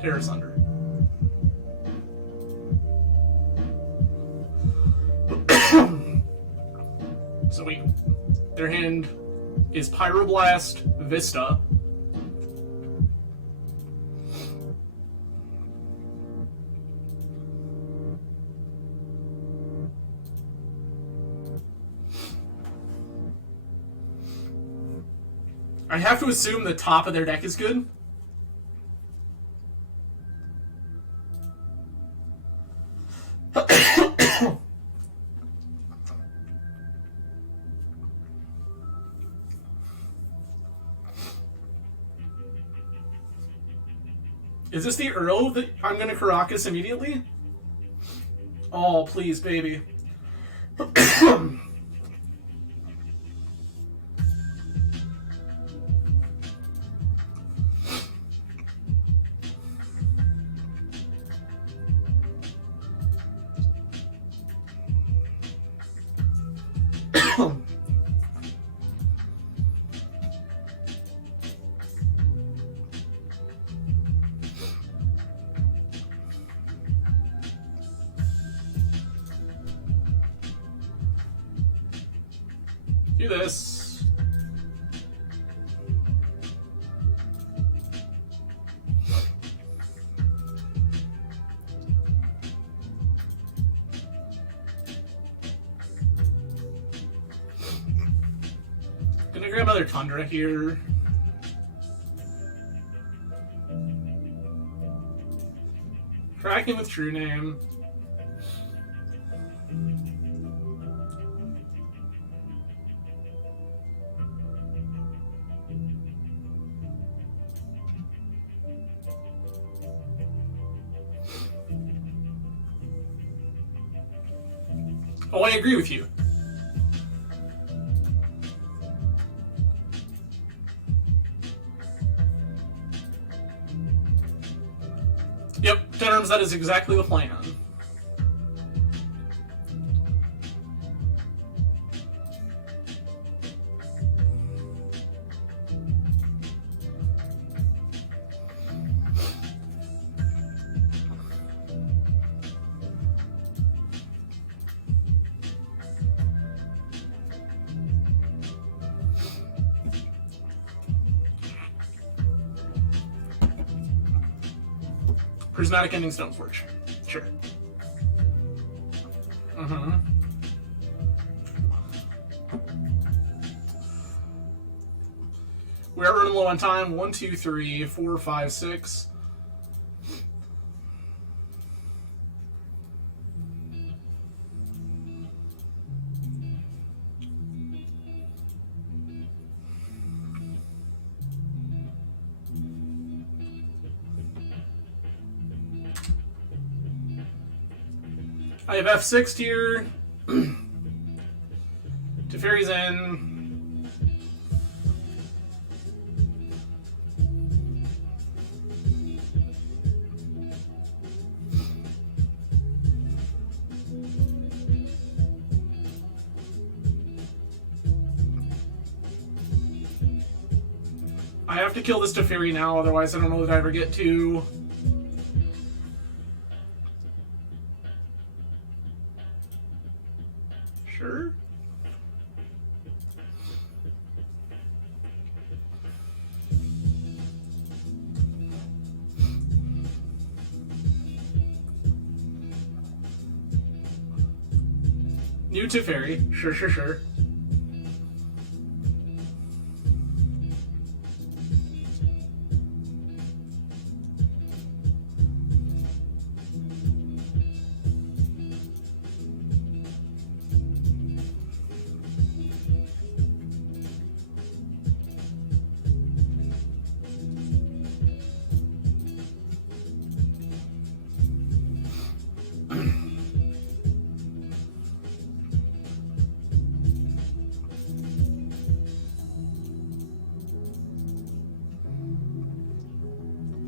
Terror Sunder. So wait, their hand is Pyroblast, Vista. I have to assume the top of their deck is good. Is this the Earl that I'm going to Caracas immediately? Oh, please, baby. Do this. Gonna grab another Tundra here. Cracking with True Name. Oh, I agree with you. Yep, Terms, that is exactly the plan. Prismatic Ending Stoneforge. Sure. We are running low on time. 1, 2, 3, 4, 5, 6. I have F6 here. Teferi's in. I have to kill this Teferi now, otherwise I don't know that I ever get to. Sure. New to Fairy. Sure, sure, sure.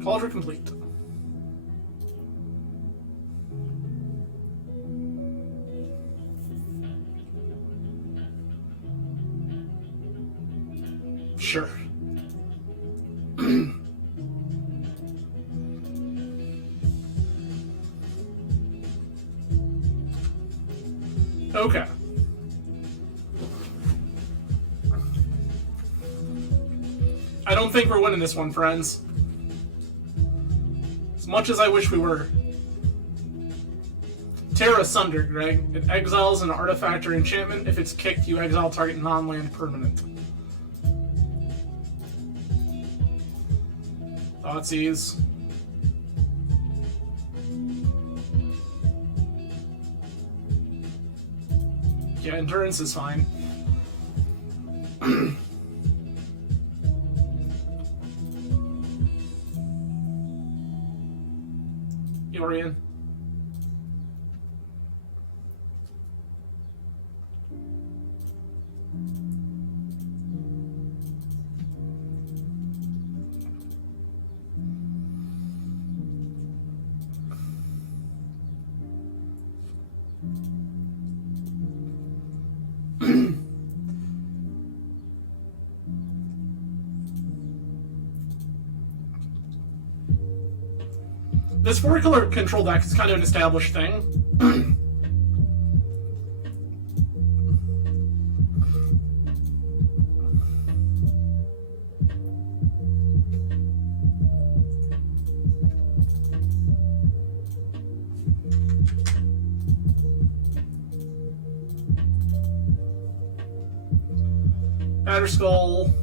Cauldron complete. Sure. Okay. I don't think we're winning this one, friends. As much as I wish we were. Tear Asunder, Greg. It exiles an artifact or enchantment. If it's kicked, you exile target non-land permanent. Thoughtseize. Yeah, Endurance is fine. Yorian. This 4-color control deck is kind of an established thing. Batterskull.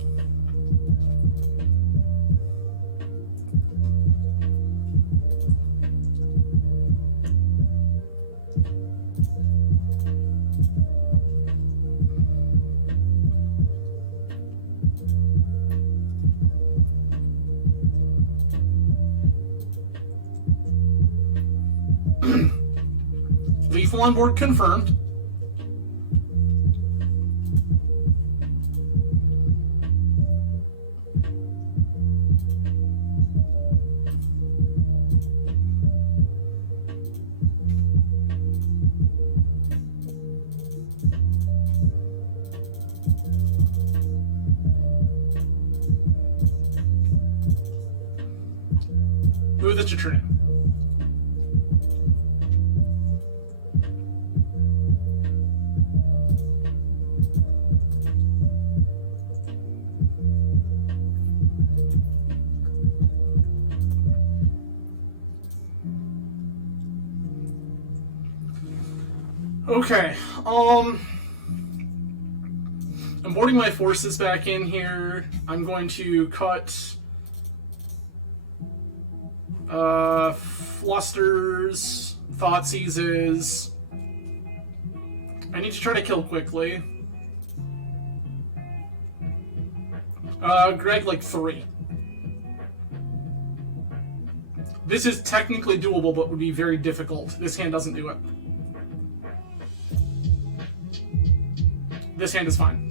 Lethal on board confirmed. Move the Citrine. Okay, I'm boarding my forces back in here. I'm going to cut Flusters, Thoughtseizes. I need to try to kill quickly. Greg, like 3. This is technically doable, but would be very difficult. This hand doesn't do it. This hand is fine.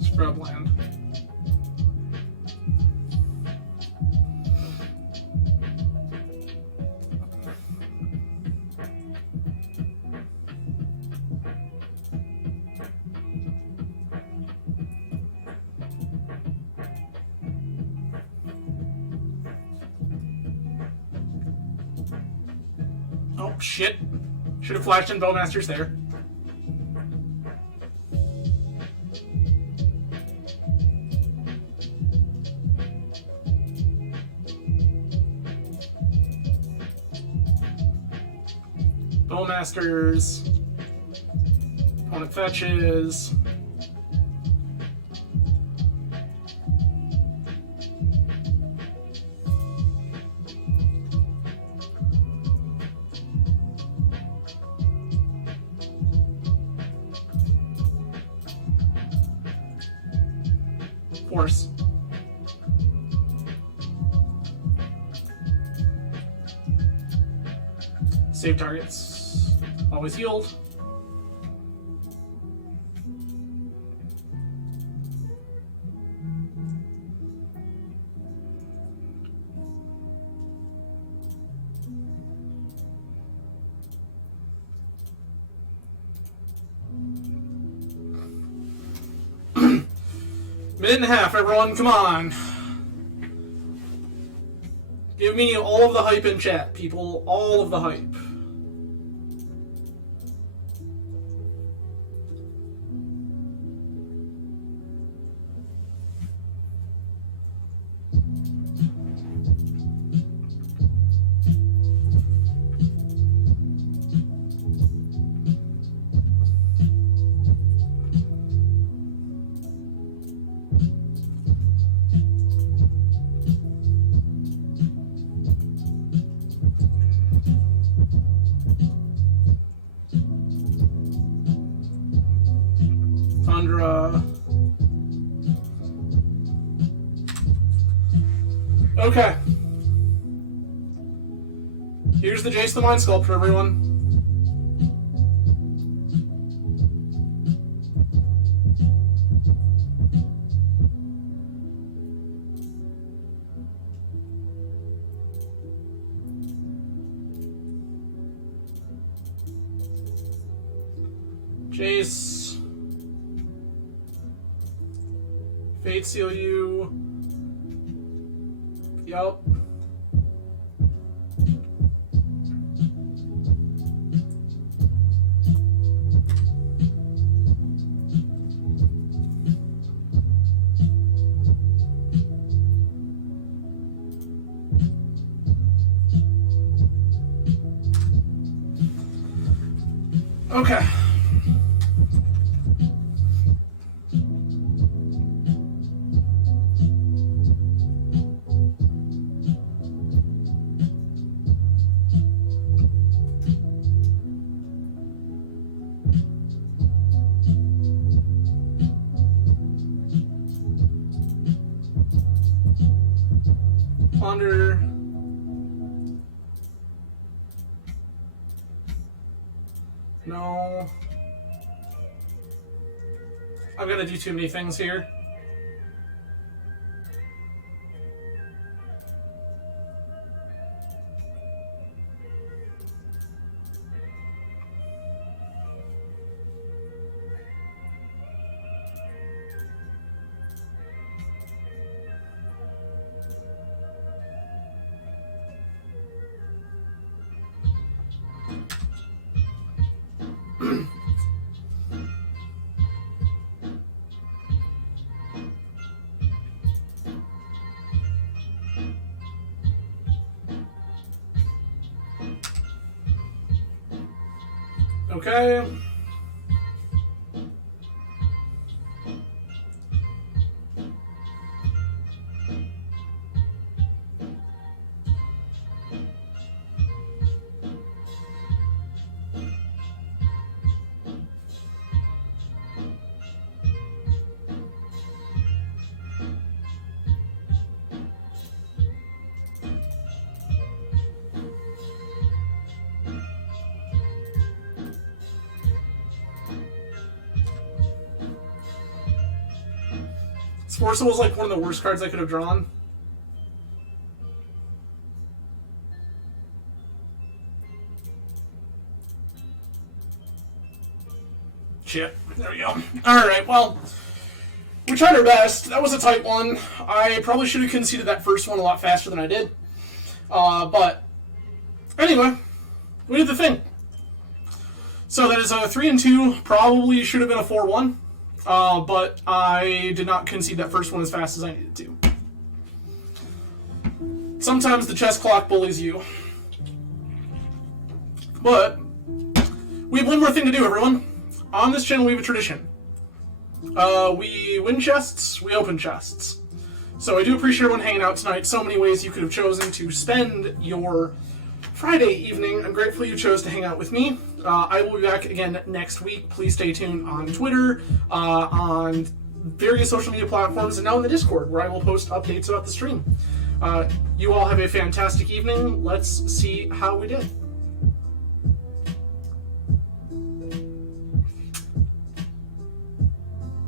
Scrubland. shit. Should have flashed in Bowmasters there. Bowmasters. Opponent fetches. Force. Save targets. Always yield. Minute and a half, everyone, come on. Give me all of the hype in chat, people. All of the hype. Okay. Here's the Jace the Mind Sculptor, everyone. Jace. Fate Seal you. Yup. Okay. Ponder. No. I'm gonna do too many things here. Okay. Sporza was like one of the worst cards I could have drawn. Shit. There we go. Alright, well, we tried our best. That was a tight one. I probably should have conceded that first one a lot faster than I did. But, anyway, we did the thing. So that is a 3-2. Probably should have been a 4-1. But I did not concede that first one as fast as I needed to. Sometimes the chess clock bullies you. But we have one more thing to do, everyone. On this channel, we have a tradition. We win chests, we open chests. So I do appreciate everyone hanging out tonight. So many ways you could have chosen to spend your Friday evening. I'm grateful you chose to hang out with me. I will be back again next week. Please stay tuned on Twitter, on various social media platforms, and now in the Discord, where I will post updates about the stream. You all have a fantastic evening. Let's see how we did.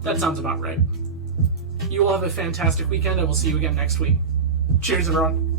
That sounds about right. You all have a fantastic weekend, and we'll see you again next week. Cheers, everyone.